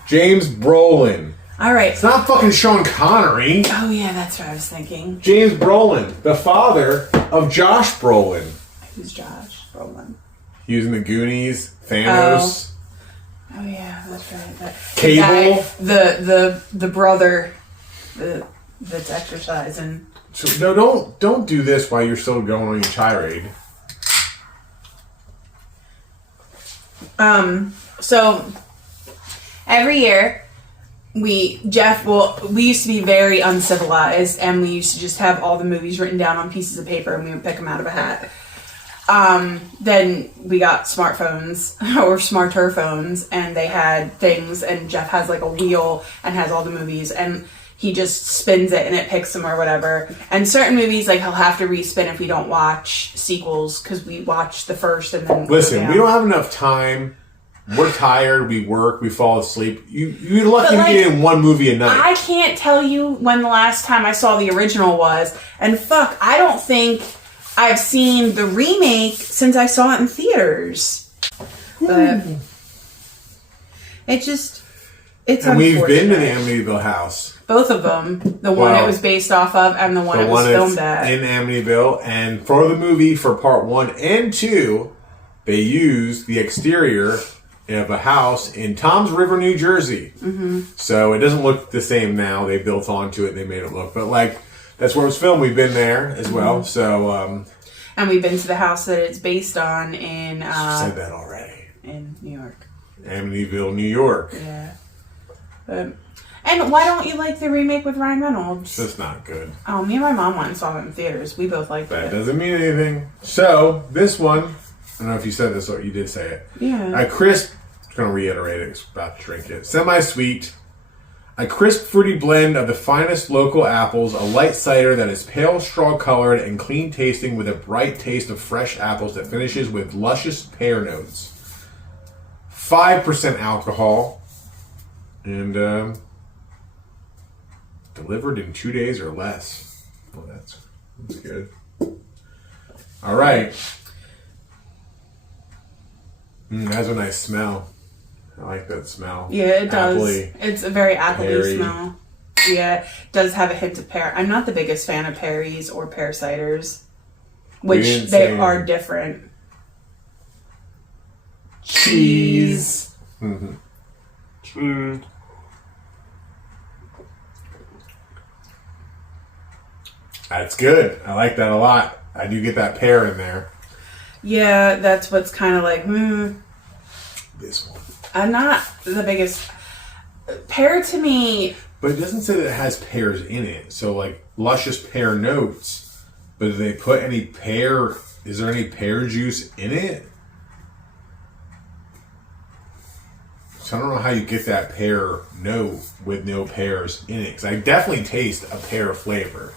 James Brolin. All right. It's not fucking Sean Connery. Oh yeah, that's what I was thinking. James Brolin, the father of Josh Brolin. Who's Josh Brolin? He was in the Goonies, Thanos. Oh yeah, that's right. Cable. The brother that's exercising. So, no, don't do this while you're still going on your tirade. So every year we used to be very uncivilized, and we used to just have all the movies written down on pieces of paper, and we would pick them out of a hat. Then we got smartphones or smarter phones, and they had things, and Jeff has like a wheel and has all the movies, and he just spins it and it picks them or whatever. And certain movies, like, he'll have to respin if we don't watch sequels, because we watch the first and then Listen, we don't have enough time. We're tired, we work, we fall asleep. You're lucky to get in one movie a night. I can't tell you when the last time I saw the original was, and fuck, I don't think I've seen the remake since I saw it in theaters. But it's and we've been to the Amityville house. Both of them. The one it was based off of and the one it was filmed at. In Amityville. And for the movie, for part 1 and 2, they used the exterior of a house in Toms River, New Jersey. Mm-hmm. So it doesn't look the same now. They built onto it. They made it look. But, like, that's where it was filmed. We've been there as well. So, and we've been to the house that it's based on in... I said that already. In New York. Amityville, New York. Yeah. And why don't you like the remake with Ryan Reynolds? That's not good. Oh, me and my mom went and saw it in theaters. We both liked it. That doesn't mean anything. So, this one, I don't know if you said this or you did say it. Yeah. A crisp, I'm going to reiterate it, 'cause I'm about to drink it. Semi-sweet, a crisp fruity blend of the finest local apples, a light cider that is pale straw colored and clean tasting with a bright taste of fresh apples that finishes with luscious pear notes. 5% alcohol. And, delivered in 2 days or less. Well, that's good. All right. It has a nice smell. I like that smell. Yeah, it does. Appley, it's a very appley peary smell. Yeah, it does have a hint of pear. I'm not the biggest fan of pearys or pear ciders, which they are different. Cheese. Mm-hmm. Cheese. That's good. I like that a lot. I do get that pear in there. Yeah, that's what's kind of like, This one. I'm not the biggest... Pear to me... But it doesn't say that it has pears in it. So, like, luscious pear notes. But do they put any pear... Is there any pear juice in it? So I don't know how you get that pear note with no pears in it. Because I definitely taste a pear flavor.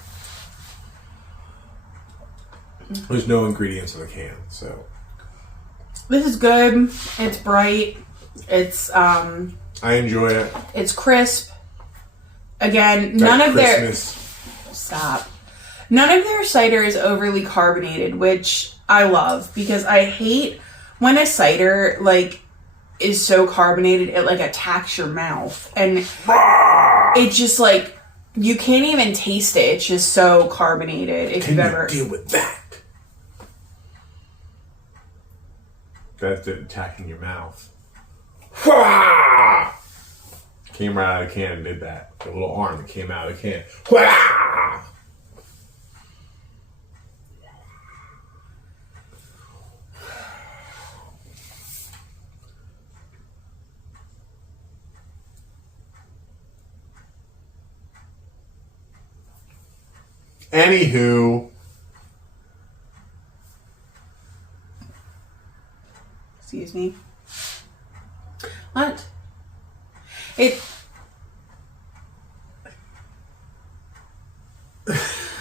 There's no ingredients in the can, so. This is good. It's bright. It's, I enjoy it. It's crisp. Again, That none of Christmas. Stop. None of their cider is overly carbonated, which I love, because I hate when a cider, like, is so carbonated, it, like, attacks your mouth. And it just, like, you can't even taste it. It's just so carbonated. If you've ever... deal with that? That's it attacking your mouth. Came right out of the can and did that. The little arm that came out of the can. Anywho. Excuse me. What? It... I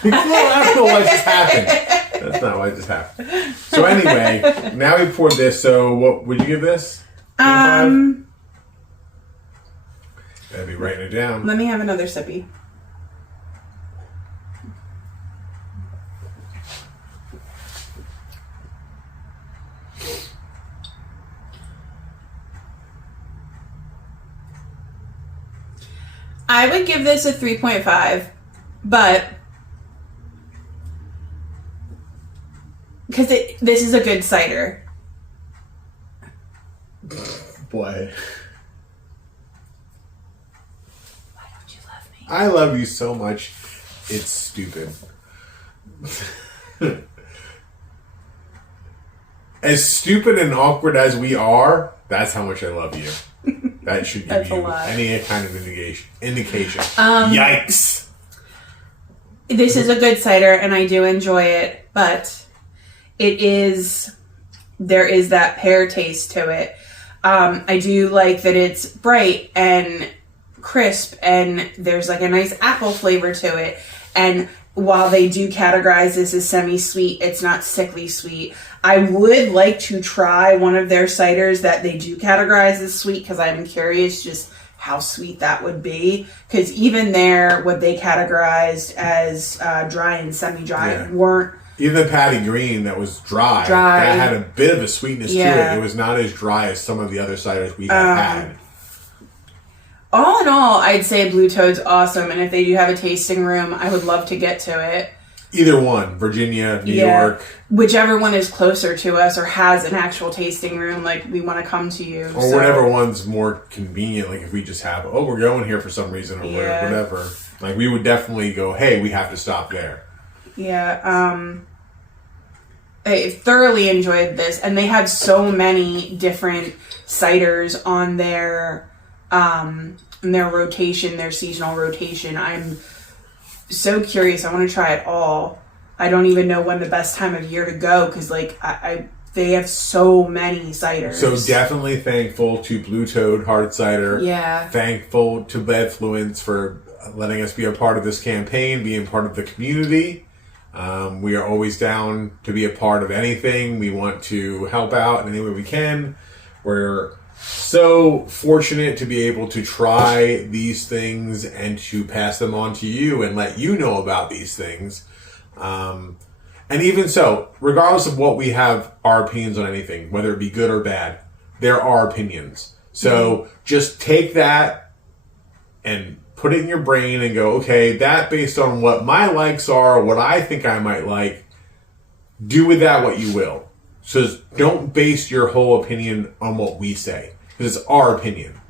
don't know what just happened. That's not what just happened. So anyway, now we poured this. So what would you give this? Gotta be writing it down. Let me have another sippy. I would give this a 3.5, but because this is a good cider. Boy. Why don't you love me? I love you so much. It's stupid. As stupid and awkward as we are, that's how much I love you. That should give That's a you lot. any kind of indication. Yikes! This is a good cider, and I do enjoy it, but there is that pear taste to it. I do like that it's bright and crisp, and there's like a nice apple flavor to it. And while they do categorize this as semi-sweet, it's not sickly sweet. I would like to try one of their ciders that they do categorize as sweet, because I'm curious just how sweet that would be. Because even there, what they categorized as dry and semi-dry weren't. Even the Patty Green that was dry, that had a bit of a sweetness to it. It was not as dry as some of the other ciders we have had. All in all, I'd say Blue Toad's awesome, and if they do have a tasting room, I would love to get to it. Either one, Virginia, New York. Whichever one is closer to us or has an actual tasting room, like, we want to come to you. Or whatever one's more convenient, like if we just have, we're going here for some reason or whatever. Like, we would definitely go, hey, we have to stop there. Yeah, I thoroughly enjoyed this, and they had so many different ciders on their rotation, their seasonal rotation. I'm so curious. I want to try it all. I don't even know when the best time of year to go, because like they have so many ciders. So definitely thankful to Blue Toad Hard Cider. Yeah. Thankful to BevFluence for letting us be a part of this campaign, being part of the community. We are always down to be a part of anything. We want to help out in any way we can. We're so fortunate to be able to try these things and to pass them on to you and let you know about these things. And even so, regardless of what we have our opinions on anything, whether it be good or bad, there are opinions. So just take that and put it in your brain and go, okay, that based on what my likes are, what I think I might like, do with that what you will. So don't base your whole opinion on what we say, because it's our opinion.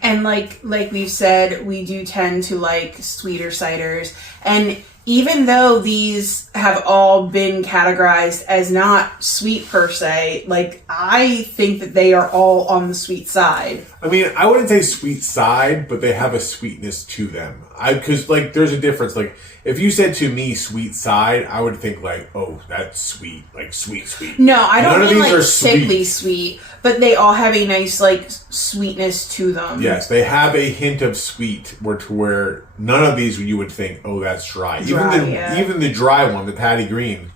And like we've said, we do tend to like sweeter ciders. And even though these have all been categorized as not sweet per se, like, I think that they are all on the sweet side. I mean, I wouldn't say sweet side, but they have a sweetness to them. Because, like, there's a difference. Like, if you said to me sweet side, I would think, like, oh, that's sweet. Like, sweet. No, I don't None of mean, these like, are sickly sweet, but they all have a nice, like, sweetness to them. Yes, they have a hint of sweet, to where none of these you would think, oh, that's dry. Even the dry one, the Patty Green,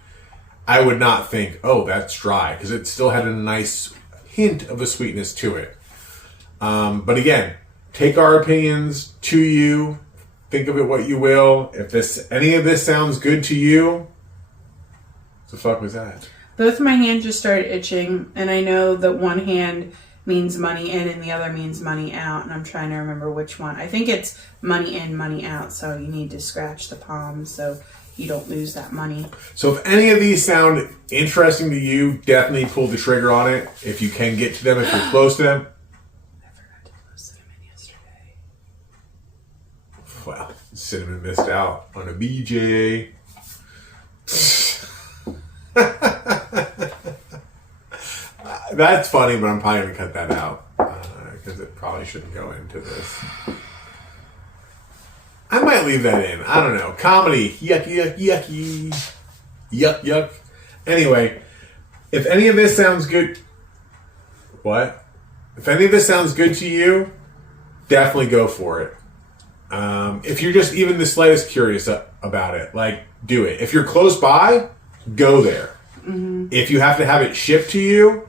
I would not think, oh, that's dry, because it still had a nice hint of a sweetness to it. But again, take our opinions to you. Think of it what you will. If any of this sounds good to you, what the fuck was that? Both my hands just started itching, and I know that one hand means money in and the other means money out, and I'm trying to remember which one. I think it's money in, money out, so you need to scratch the palms so you don't lose that money. So if any of these sound interesting to you, definitely pull the trigger on it. If you can get to them, if you're close to them. I forgot to put cinnamon yesterday. Well, cinnamon missed out on a BJ. That's funny, but I'm probably going to cut that out because it probably shouldn't go into this. I might leave that in. I don't know. Comedy. Yucky. Yuck. Anyway, if any of this sounds good... What? If any of this sounds good to you, definitely go for it. If you're just even the slightest curious about it, like, do it. If you're close by, go there. Mm-hmm. If you have to have it shipped to you,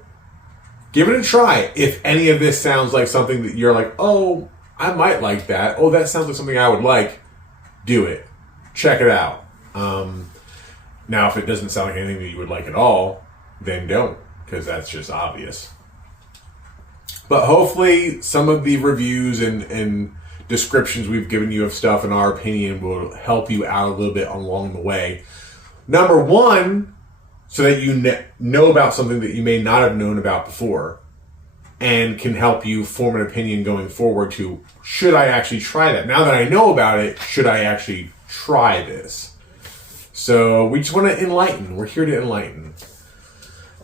give it a try. If any of this sounds like something that you're like, oh, I might like that. Oh, that sounds like something I would like. Do it. Check it out. Now, if it doesn't sound like anything that you would like at all, then don't, because that's just obvious. But hopefully some of the reviews and descriptions we've given you of stuff, in our opinion, will help you out a little bit along the way. Number one, so that you know about something that you may not have known about before, and can help you form an opinion going forward to, should I actually try that? Now that I know about it, should I actually try this? So we just want to enlighten. We're here to enlighten.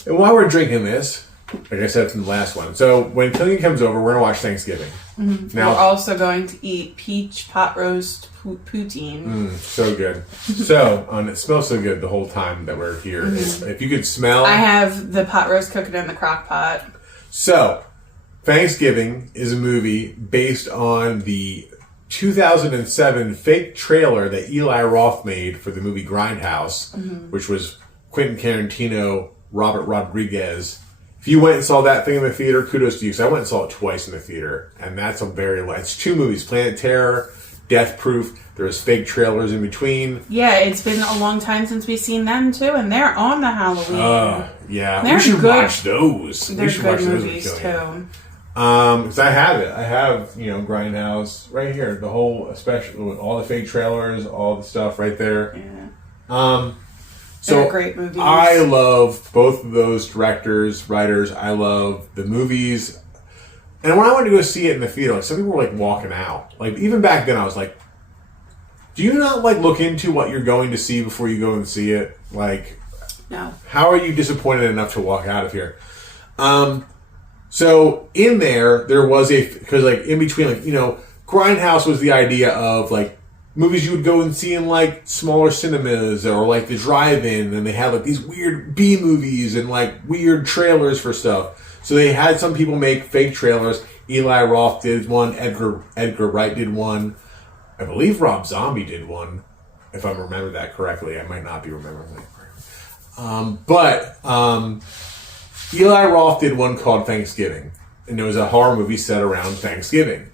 And while we're drinking this, like I said from the last one, so when Killian comes over, we're going to watch Thanksgiving. Mm-hmm. Now, we're also going to eat peach pot roast poutine. So good. So, and it smells so good the whole time that we're here. Mm-hmm. If you could smell... I have the pot roast cooking in the crock pot. So, Thanksgiving is a movie based on the 2007 fake trailer that Eli Roth made for the movie Grindhouse, which was Quentin Tarantino, Robert Rodriguez. If you went and saw that thing in the theater, kudos to you, because I went and saw it twice in the theater, and that's it's 2 movies, Planet Terror, Death Proof. There's fake trailers in between. Yeah, it's been a long time since we've seen them too, and they're on the Halloween. Yeah, they're we should good. Watch those. They're we should good watch movies those too. Because I have it. I have, Grindhouse right here. The whole, especially with all the fake trailers, all the stuff right there. Yeah. So they're great movies. I love both of those directors, writers. I love the movies. And when I went to go see it in the theater, some people were walking out. Even back then, I was like, do you not look into what you're going to see before you go and see it? No. How are you disappointed enough to walk out of here? So in there was because in between, Grindhouse was the idea of movies you would go and see in smaller cinemas or the drive-in, and they had these weird B movies and weird trailers for stuff. So they had some people make fake trailers. Eli Roth did one. Edgar Wright did one. I believe Rob Zombie did one, if I remember that correctly. I might not be remembering that correctly. But Eli Roth did one called Thanksgiving, and it was a horror movie set around Thanksgiving.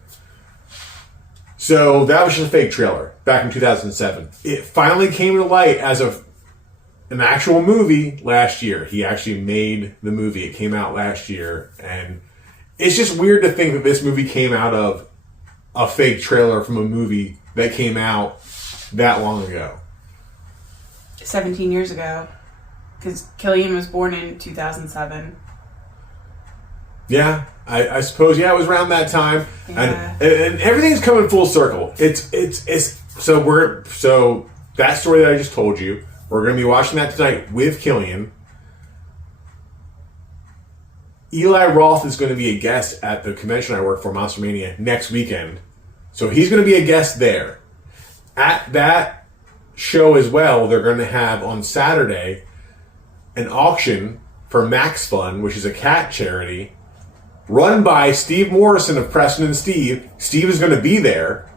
So that was just a fake trailer back in 2007. It finally came to light as an actual movie last year. He actually made the movie. It came out last year, and it's just weird to think that this movie came out of a fake trailer from a movie that came out that long ago. 17 years ago. Because Killian was born in 2007. Yeah, I suppose. Yeah, it was around that time, Yeah. and everything's coming full circle. So that story that I just told you, we're going to be watching that tonight with Killian. Eli Roth is going to be a guest at the convention I work for, Monster Mania, next weekend. So he's going to be a guest there. At that show as well, they're going to have on Saturday an auction for Max Fun, which is a cat charity, run by Steve Morrison of Preston and Steve. Steve is going to be there.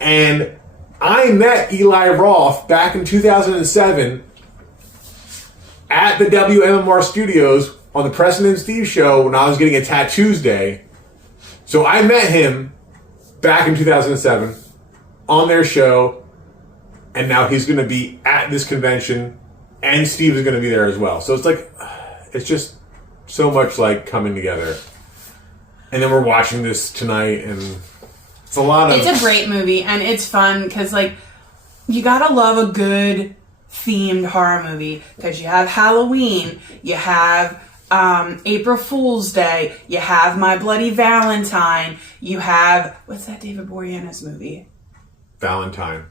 And I met Eli Roth back in 2007 at the WMMR Studios on the Preston and Steve show when I was getting a Tattoos Day. So I met him back in 2007 on their show, and now he's going to be at this convention, and Steve is going to be there as well. So it's just so much coming together. And then we're watching this tonight, and it's a lot of... It's a great movie, and it's fun, because, you gotta love a good themed horror movie, because you have Halloween, you have April Fool's Day, you have My Bloody Valentine, you have... What's that David Boreanaz movie? Valentine.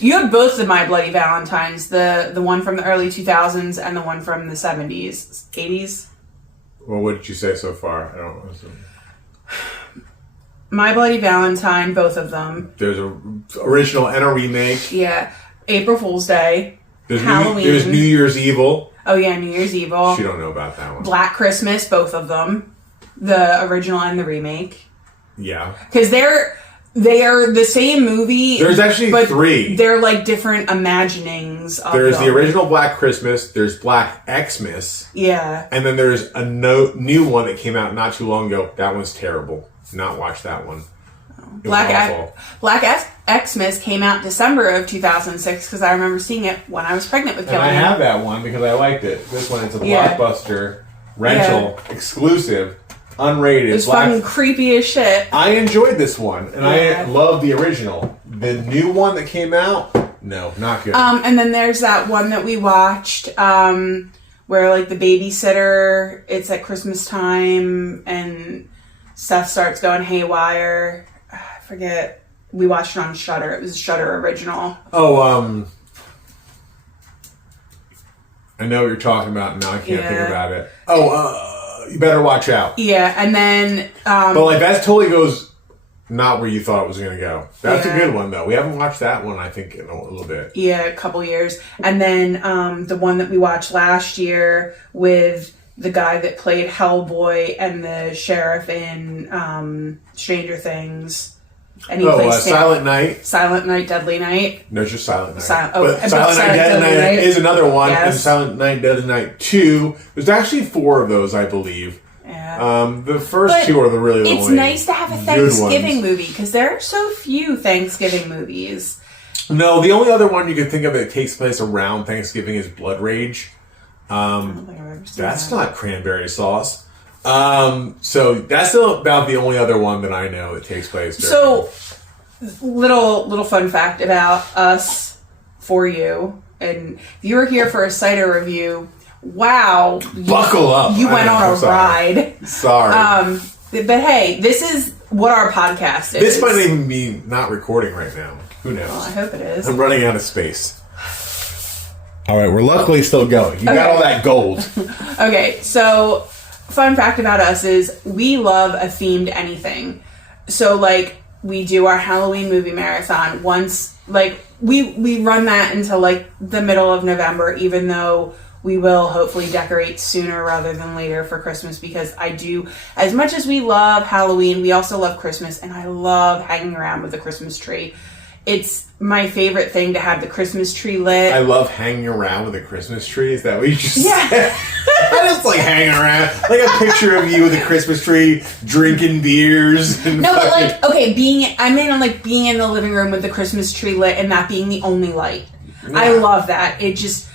You have both the My Bloody Valentines, the one from the early 2000s and the one from the 70s, 80s. Well, what did you say so far? I don't know. My Bloody Valentine, both of them. There's a original and a remake. Yeah. April Fool's Day. There's Halloween. There's New Year's Evil. Oh yeah, New Year's Evil. You don't know about that one. Black Christmas, both of them. The original and the remake. Yeah. Because they are the same movie. There's actually 3. They're different imaginings of There's them. the original Black Christmas, there's Black Xmas. Yeah. And then there's a new one that came out not too long ago. That one's terrible. Not watch that one. Black Xmas came out December of 2006 because I remember seeing it when I was pregnant with Killian. And I have that one because I liked it. This one is a Blockbuster rental exclusive, unrated. It's fucking creepy as shit. I enjoyed this one, and I love the original. The new one that came out, no, not good. And then there's that one that we watched where the babysitter, it's at Christmas time and stuff starts going haywire. I forget. we watched it on Shudder. It was a Shudder original. Oh, I know what you're talking about. Now I can't think about it. Oh, You Better Watch Out. Yeah, and then... but like that totally goes not where you thought it was going to go. That's a good one, though. We haven't watched that one, I think, in a little bit. Yeah, a couple years. And then the one that we watched last year with the guy that played Hellboy and the sheriff in Stranger Things. And he plays Silent Night. Silent Night, Deadly Night. No, it's just Silent Night. Silent Night, Deadly Night is another one. Yes. And Silent Night, Deadly Night 2. There's actually 4 of those, I believe. Yeah. The first 2 are the only It's nice to have a Thanksgiving movie because there are so few Thanksgiving movies. No, the only other one you can think of that takes place around Thanksgiving is Blood Rage. I don't think I've ever seen That's that. not cranberry sauce. So that's about the only other one that I know that takes place during. So, little fun fact about us for you, and if you were here for a cider review, wow, buckle up. You went on a ride. Sorry. But hey, this is what our podcast is. This might even be not recording right now. Who knows? Well, I hope it is. I'm running out of space. All right, we're luckily still going. You got all that gold. Okay, so fun fact about us is we love a themed anything. So like we do our Halloween movie marathon once, like we run that until like the middle of November, even though we will hopefully decorate sooner rather than later for Christmas, because I do, as much as we love Halloween, we also love Christmas, and I love hanging around with the Christmas tree. It's my favorite thing to have the Christmas tree lit. I love hanging around with a Christmas tree. Is that what you just said? Yeah. I just like hanging around. Like a picture of you with a Christmas tree, drinking beers. And No, but like, okay, I mean, like being in the living room with the Christmas tree lit and that being the only light. Yeah. I love that. It just,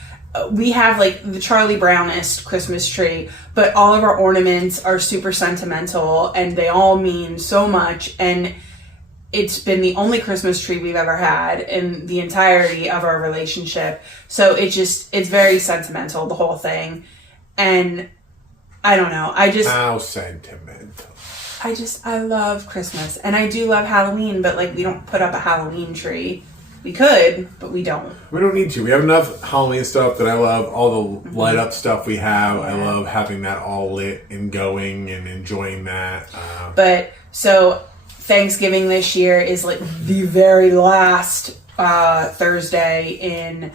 we have like the Charlie Brownest Christmas tree, but all of our ornaments are super sentimental and they all mean so much. And it's been the only Christmas tree we've ever had in the entirety of our relationship. So it's very sentimental, the whole thing. And I don't know. How sentimental. I love Christmas. And I do love Halloween, but like we don't put up a Halloween tree. We could, but we don't. We don't need to. We have enough Halloween stuff that I love. All the light up stuff we have. Yeah. I love having that all lit and going and enjoying that. But so Thanksgiving this year is like the very last Thursday in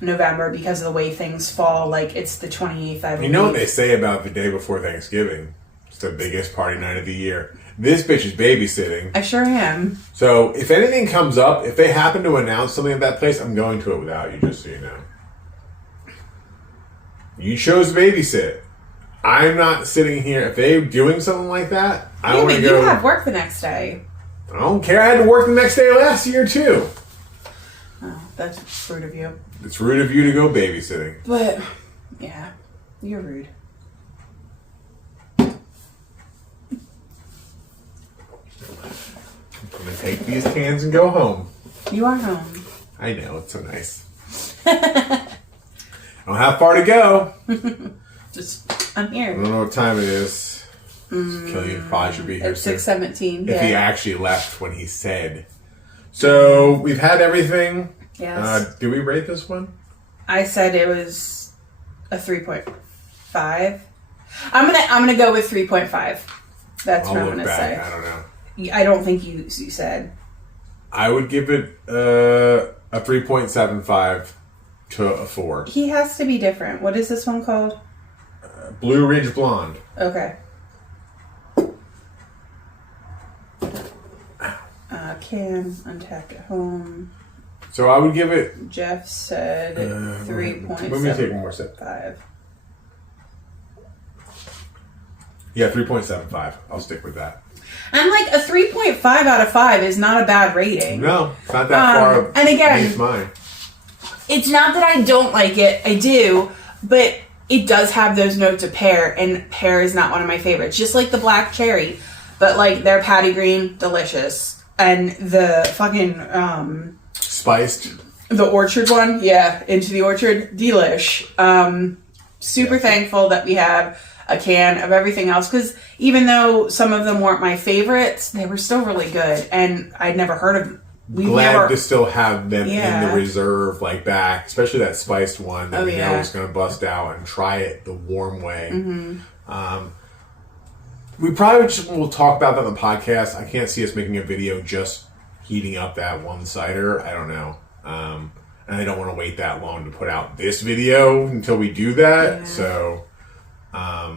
November because of the way things fall. Like it's the 28th, I believe. You know what they say about the day before Thanksgiving? It's the biggest party night of the year. This bitch is babysitting. I sure am. So if anything comes up, if they happen to announce something at that place, I'm going to it without you, just so you know. You chose to babysit. I'm not sitting here. If they're doing something like that, I want to go. You have work the next day. I don't care. I had to work the next day last year, too. Oh, that's rude of you. It's rude of you to go babysitting. But, yeah, you're rude. I'm going to take these cans and go home. You are home. I know. It's so nice. I don't have far to go. I'm here. I don't know what time it is. Killian probably should be here. It's 6:17. If he actually left when he said. So we've had everything. Yes. Did we rate this one? I said it was a 3.5. I'm gonna go with 3.5. That's what I'm gonna say. I don't know. I don't think you said. I would give it a 3.75 to a 4. He has to be different. What is this one called? Blue Ridge Blonde. Okay. Can untapped at home. So I would give it. Jeff said 3.75. Let me take one more sip. 5. Yeah, 3.75. I'll stick with that. And like a 3.5 out of 5 is not a bad rating. No, it's not that far. And again, beneath mine. It's not that I don't like it. I do, but it does have those notes of pear, and pear is not one of my favorites. Just like the black cherry, but like their patty green, delicious. And the fucking spiced, the orchard one, yeah, Into the Orchard, delish. Super thankful that we have a can of everything else, because even though some of them weren't my favorites, they were still really good, and I'd never heard of them. Glad to still have them in the reserve, like back, especially that spiced one that we know is going to bust out, and try it the warm way. We probably just will talk about that on the podcast. I can't see us making a video just heating up that one cider. I don't know. And I don't want to wait that long to put out this video until we do that. So, but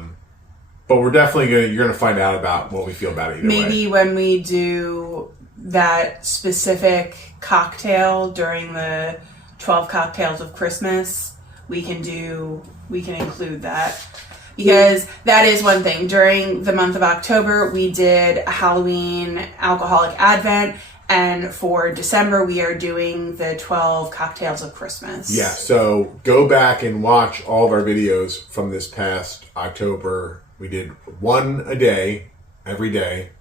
we're definitely you're going to find out about what we feel about it either way. Maybe when we do that specific cocktail during the 12 cocktails of Christmas, we can include that. Because that is one thing. During the month of October, we did a Halloween alcoholic advent. And for December, we are doing the 12 cocktails of Christmas. Yeah, so go back and watch all of our videos from this past October. We did one a day, every day.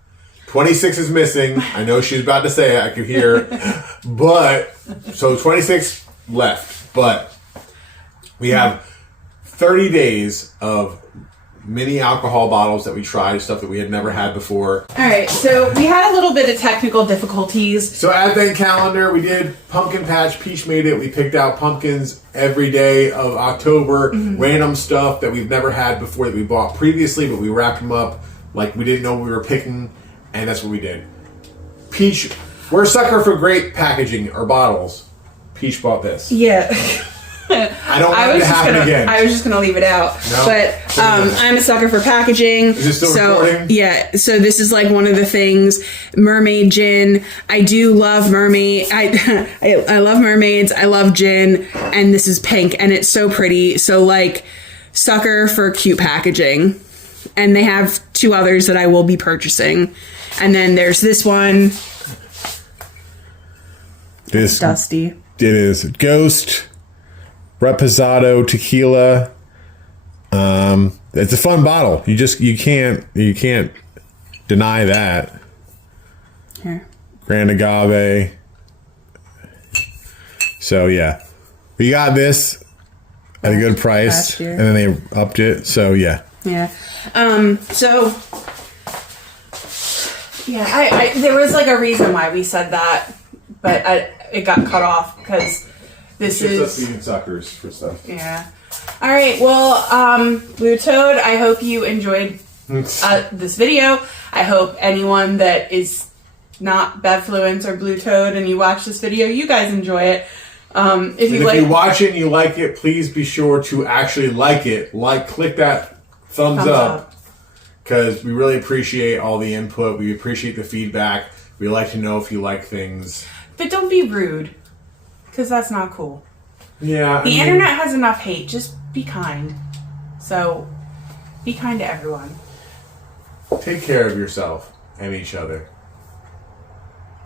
26 is missing. I know she was about to say it. I could hear. But, so 26 left. But we have 30 days of mini alcohol bottles that we tried, stuff that we had never had before. All right, so we had a little bit of technical difficulties. So advent calendar, we did pumpkin patch. Peach made it. We picked out pumpkins every day of October. Random stuff that we've never had before that we bought previously, but we wrapped them up like we didn't know what we were picking, and that's what we did. Peach, we're a sucker for great packaging or bottles. Peach bought this. Yeah. I don't want it to happen again. I was just going to leave it out. No? But I'm a sucker for packaging. Is it still recording? Yeah. So this is like one of the things. Mermaid gin. I do love mermaid. I love mermaids. I love gin. And this is pink. And it's so pretty. So like sucker for cute packaging. And they have two others that I will be purchasing. And then there's this one. This Dusty. It is Ghost Reposado tequila. It's a fun bottle. You can't deny that. Here. Grand Agave. So yeah, we got this at a good price, and then they upped it. So yeah. Yeah. So yeah, I there was like a reason why we said that, but it got cut off because this is us being suckers for stuff. Yeah. All right. Well, Blue Toad, I hope you enjoyed this video. I hope anyone that is not BevFluence or Blue Toad and you watch this video, you guys enjoy it. If you watch it and you like it, please be sure to actually like it. Click that thumbs up, because we really appreciate all the input. We appreciate the feedback. We like to know if you like things. But don't be rude, because that's not cool. Yeah. The internet has enough hate. Just be kind. So, be kind to everyone. Take care of yourself and each other.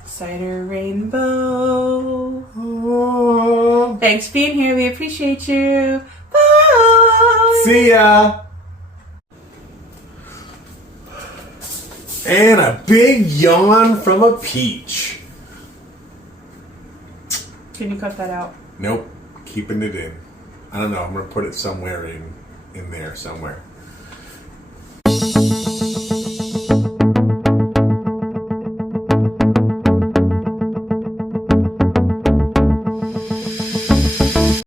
Cider Rainbow. Oh. Thanks for being here. We appreciate you. Bye. See ya. And a big yawn from a peach. Can you cut that out? Nope. Keeping it in. I don't know. I'm going to put it somewhere in there somewhere.